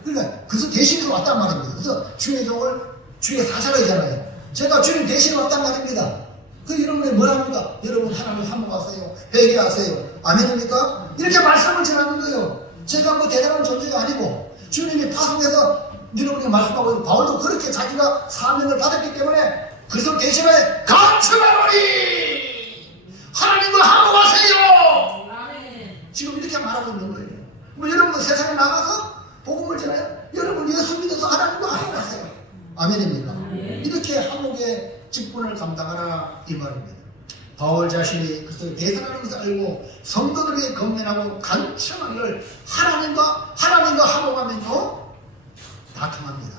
그러니까 그래서 대신으로 왔단 말입니다. 그래서 주의 종을 주의 사자라잖아요. 제가 주님 대신으로 왔단 말입니다. 그 여러분이 뭐랍니까? 여러분 하나님 화목하세요. 회개하세요. 아멘입니까? 이렇게 말씀을 전하는 거예요. 제가 뭐 대단한 존재가 아니고 주님이 파송해서 여러분이 말씀하고 있는 바울도 그렇게 자기가 사명을 받았기 때문에 그래서 대신에 감추하노니 하나님과 화목하세요. 지금 이렇게 말하고 있는 거예요. 뭐 여러분은 세상에 나가서 복음을 전해요. 여러분 예수 믿어서 하나님과 화목하세요. 아멘입니까? 이렇게 화목의 직분을 감당하라 이 말입니다. 바울 자신이 그리스도의 대사라는 것을 알고 성도들에게 건면하고 간청하기를 하나님과 화목하면요 다 통합니다.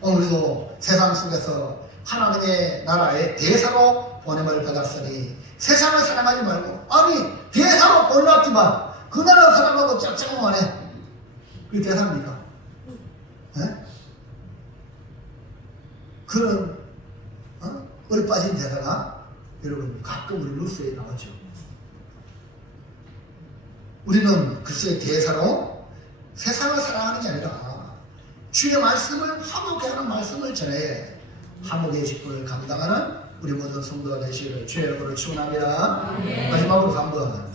오늘도 세상 속에서 하나님의 나라의 대사로 보냄을 받았으니 세상을 사랑하지 말고, 아니 대사로 보내놨지만 그 나라 사람하고 짝짝만 해. 그게 대사입니까? 네? 그런 얼빠진 대사가 여러분 가끔 우리 뉴스에 나오죠. 우리는 글쎄 대사로 세상을 사랑하는 게 아니라 주의 말씀을 화목해 하는 말씀을 전해 화목의 직분을 감당하는 우리 모든 성도가 되시기를 주의 이름으로 축원합니다. 마지막으로 한번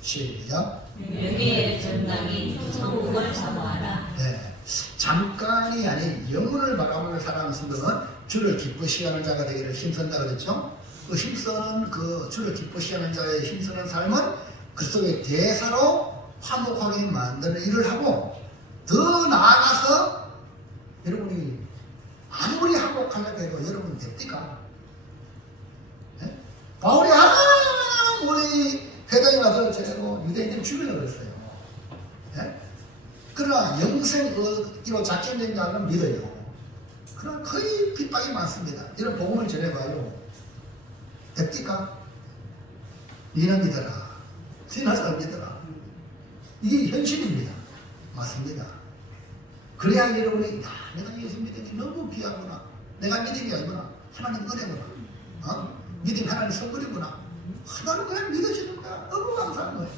시작. 명예의 전당인 천국을 사모하라. 네. 잠깐이 아닌 영혼을 바라보는 사랑하는 성도는 주를 기쁘시게 하는 자가 되기를 힘쓴다 그랬죠. 그 힘쓰는 그 주를 기쁘시게 하는 자의 힘쓰는 삶은 그리스도의 대사로 화목하게 만드는 일을 하고, 더 나아가서 여러분이 아무리 화목하려고 해도 여러분 됩니까? 네? 바울이 아무리 회당에 가서 저거 유대인들을 죽이려고 그랬어요. 네? 그러나 영생의로 작정된 자는 믿어요. 그러나 거의 핍박이 많습니다. 이런 복음을 전해봐요. 됩니까? 니는 믿어라. 신하사를 믿어라. 이게 현실입니다. 맞습니다. 그래야 여러분이 내가 예수 믿은 게 너무 귀하구나. 내가 믿은 게 아니구나. 하나님 은혜구나. 믿음 하나님 선물이구나. 하나님 그냥 믿어지는 거야. 너무 감사한 거예요.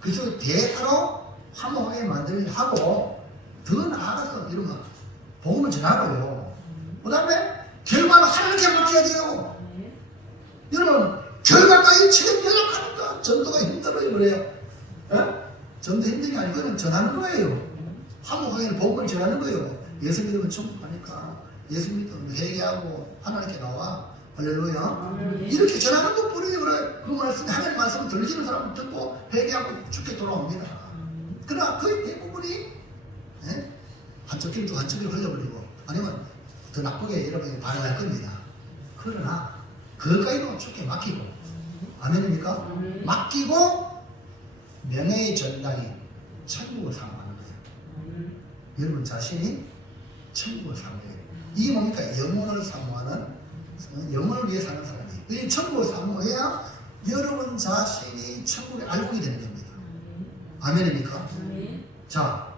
그래서 대사로 화목하게 만들기 하고, 더 나아가서 이러면 복음을 전하고요. 그 다음에 결과는 하나님께 맡겨야 돼요. 여러분 결과까지 지금 연락하니까 전도가 힘들어요. 그래요. 예? 전도 힘든 게 아니고 그냥 전하는 거예요. 화목하게 복음을 전하는 거예요. 예수 믿으면 천국 가니까 예수 믿으면 회개하고 하나님께 나와. 할렐루야. 이렇게 전하는 것뿐이에요. 그래. 그 말씀, 하나님 말씀을 들리시는 사람은 듣고 회개하고 죽게 돌아옵니다. 그러나 거의 대부분이 한쪽 길도 한쪽 길을 흘려버리고, 아니면 더 나쁘게 여러분이 반응할 겁니다. 그러나 그것까지도 죽게 맡기고, 아멘입니까? 맡기고 명예의 전당이 천국을 사모하는 거예요. 여러분 자신이 천국을 사모해요. 이게 뭡니까? 영혼을 사모하는, 영혼을 위해 사는 사람이에요. 이 천국을 사모해야 여러분 자신이 천국에 알고 되는 겁니다. 아멘입니까? 자,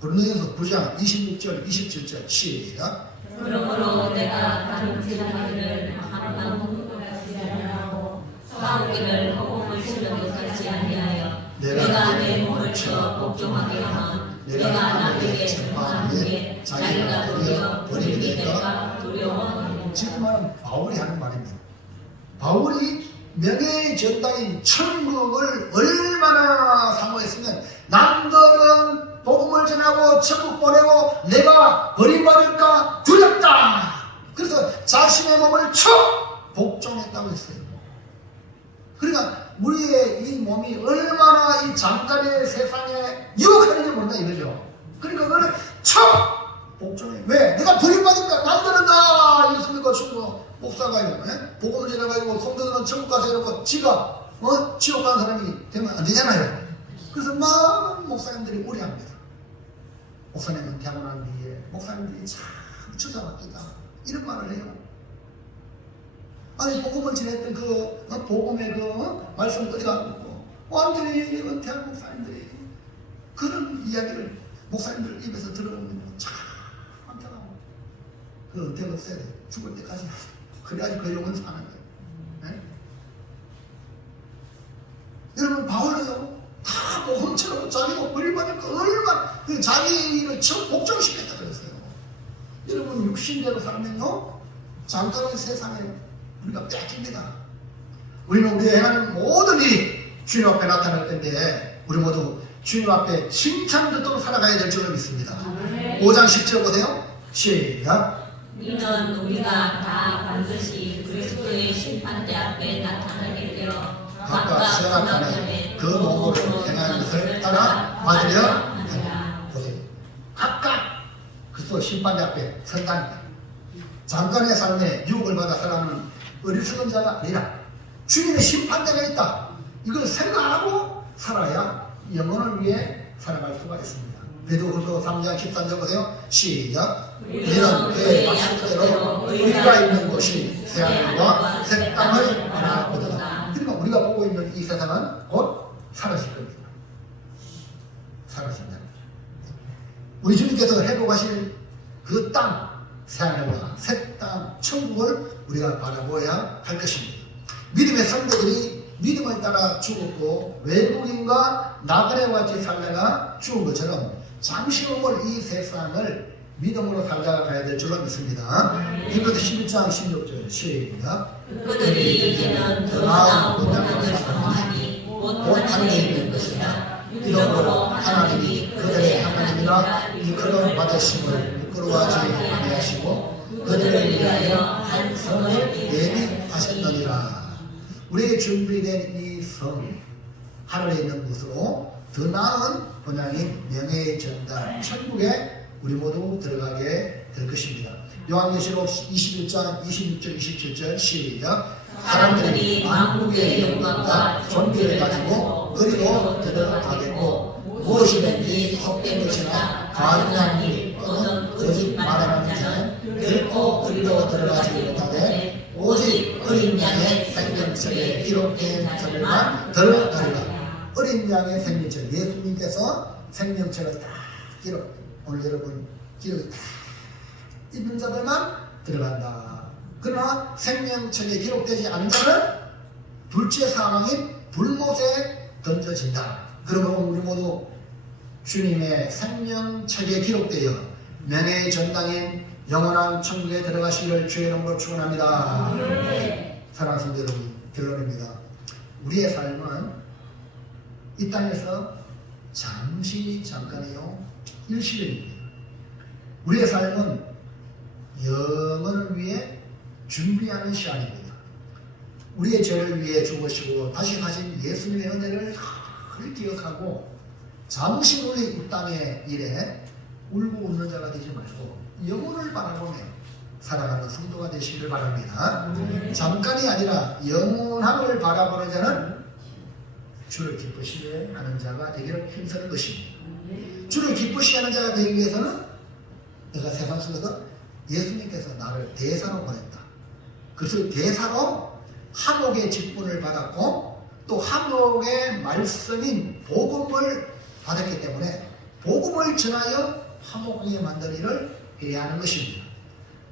고린도전서 9장 26절 27절 시작. 그러므로 내가 다른 세상을 하나만 공부하지 아니하고 싸우기를 허공을 치는 것같지 아니하여 내가 내 몸을 쳐 복종하게 하면 내가 남에게 전파한 후에 자기가 도리어 버림이 될까 두려워하노라. 지금 말은 바울이 하는 말입니다. 바울이 명예의 전당인 천국을 얼마나 사모했으면 남들은 복음을 전하고 천국 보내고 내가 버림받을까 두렵다. 그래서 자신의 몸을 쳐 복종했다고 했어요. 그러니까 우리의 이 몸이 얼마나 이 잠깐의 세상에 유혹하는지 모른다 이거죠. 그러니까 그걸 쳐 복종해. 왜? 내가 버림받을까? 남들은 다 예수 믿고 천국 목사가요. 복음을 전해가지고 성도들은 천국 가서 이러고 지가 지옥 가는 사람이 되면 안 되잖아요. 그래서 많은 목사님들이 우려합니다. 목사님은 태어난 뒤에 목사님들이 참 처자받겠다 이런 말을 해요. 아니 복음을 전했던 그 복음의 그 말씀 어디 가고 완전히 은퇴한 목사님들이 그런 이야기를 목사님들 입에서 들어보면 참 안타까워. 그 은퇴가 없어야 돼. 죽을 때까지 그래야지 그 영혼 사는 거예요. 네? 여러분 바울도요 다 복음처럼 자기가 버림받으니까 얼마나 자기를 복종시켰다 그랬어요. 여러분 육신대로 살면요 잠깐의 세상에 우리가 뺏깁니다. 우리는 우리가 행하는 모든 일이 주님 앞에 나타날 텐데 우리 모두 주님 앞에 칭찬 듣도록 살아가야 될 줄을 믿습니다. 5장 10절 보세요. 시작. 이는 우리가 다 반드시 그리스도의 심판대 앞에 나타나게 되어 각각 생각하는 그 몸으로 행하는 것을 따라 받으려 한다. 보세요. 각각 그리스도 심판대 앞에 선단다. 잠깐의 삶에 유혹을 받아 살아가는 어리석은 자가 아니라 주님의 심판대가 있다. 이걸 생각하고 살아야 영혼을 위해 살아갈 수가 있습니다. 베드로후서 3장 13절 보세요. 시작. 우리는 그의 약속대로 우리가 있는 곳이 새하늘과 새 땅을 바라보도다. 그러니까 우리가 보고 있는 이 세상은 곧 사라질 겁니다. 사라진다. 우리 주님께서 회복하실 그 땅, 새하늘과 새 땅, 천국을 우리가 바라보아야 할 것입니다. 믿음의 선배들이 믿음을 따라 죽었고 외국인과 나그네와 같이 살다가 죽은 것처럼 잠시 오물 이 세상을 믿음으로 살다가야 될 줄로 믿습니다. 이것도 11장 16절 시작. 그들이 이제는 더 나은 고난을 사모하니 곧 하늘에 있는 것이라. 이러므로 하나님이 그들의 하나님이라 이끌어 받으심을 부끄러워하지 아니하시고 그들을 위하여 한 성을 예비하셨느니라. 우리에게 준비된 이 성, 하늘에 있는 곳으로 더 나은 본향인 명예의 전당 천국에 우리 모두 들어가게 될 것입니다. 요한계시록 21장 26절 27절 시작. 사람들이 만국의 영광과 존귀를 가지고 그리로 들어가겠고 무엇이든지 속된 것이나 가증한 일 또는 거짓 말하는 자는 결코 그리로 들어가지 못하되 오직 어린 양의 생명책에 기록된 자들만 들어가리라. 어린 양의 생명책, 예수님께서 생명책을 딱 오늘 여러분 기록이 딱 있는 자들만 들어간다. 그러나 생명책에 기록되지 않은 자는 둘째 사망인 불못에 던져진다. 그러면 우리 모두 주님의 생명책에 기록되어 명예의 전당인 영원한 천국에 들어가시기를 주의 이름으로 축원합니다. 사랑하는 성도 여러분, 결론입니다. 우리의 삶은 이 땅에서 잠깐이요 일시입니다. 우리의 삶은 영혼을 위해 준비하는 시간입니다. 우리의 죄를 위해 죽으시고 다시 가신 예수님의 은혜를 늘 기억하고 잠시 우리 이 땅의 일에 울고 웃는 자가 되지 말고 영혼을 바라보며 살아가는 성도가 되시기를 바랍니다. 잠깐이 아니라 영원함을 바라보는 자는 주를 기쁘시게 하는 자가 되기를 힘쓰는 것입니다. 주를 기쁘시게 하는 자가 되기 위해서는 내가 세상 속에서 예수님께서 나를 대사로 보냈다. 그래서 대사로 한옥의 직분을 받았고 또 한옥의 말씀인 복음을 받았기 때문에 복음을 전하여 한옥에 만든 일을 해야 하는 것입니다.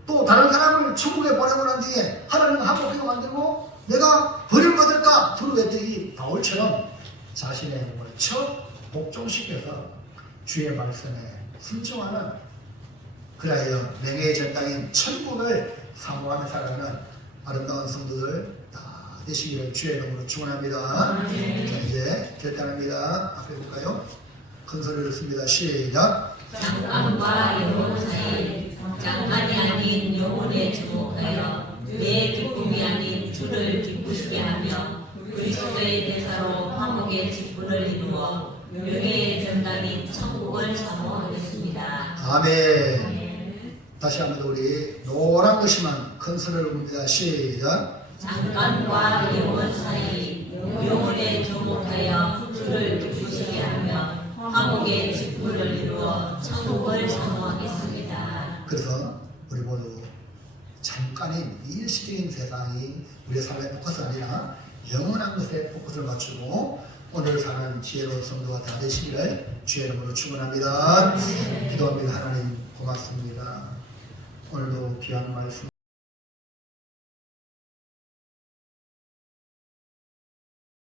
또 다른 사람을 천국에 보내고 난 뒤에 하나님 한옥에 만들고 내가 버림받을까 두려웠더니 바울처럼 자신의 몸을 쳐 복종시켜서 주의 말씀에 순종하는 그리하여 명예의 전당인 천국을 사모하며 살아가는 아름다운 성도들 다 되시기를 주의 이름으로 축원합니다. 자, 이제 결단합니다. 앞에 볼까요? 큰 소리를 씁니다. 시작. 잠깐과 영혼 사이 잠깐이 아닌 영혼에 주목하여 내 기쁨이 아닌 주를 기쁘시게 하며 그리스도의 대사로 화목의 직분을 이루어 명예의 전당인 천국을 사모하겠습니다. 아멘. 다시 한번 더 우리 노란 것이만 큰 소리를 봅니다. 시작. 잠깐과 영혼 사이 영혼에 주목하여 주를 기쁘시게 하며 화목의 직분을 이루어 천국을 사모하겠습니다. 그래서 우리 모두 잠깐인 일시적인 세상이 우리의 삶의 포커스가 아니라 영원한 것에 포커스를 맞추고 오늘 사는 지혜로운 성도가 다 되시기를 주의 이름으로 축원합니다. 기도합니다. 하나님 고맙습니다. 오늘도 귀한 말씀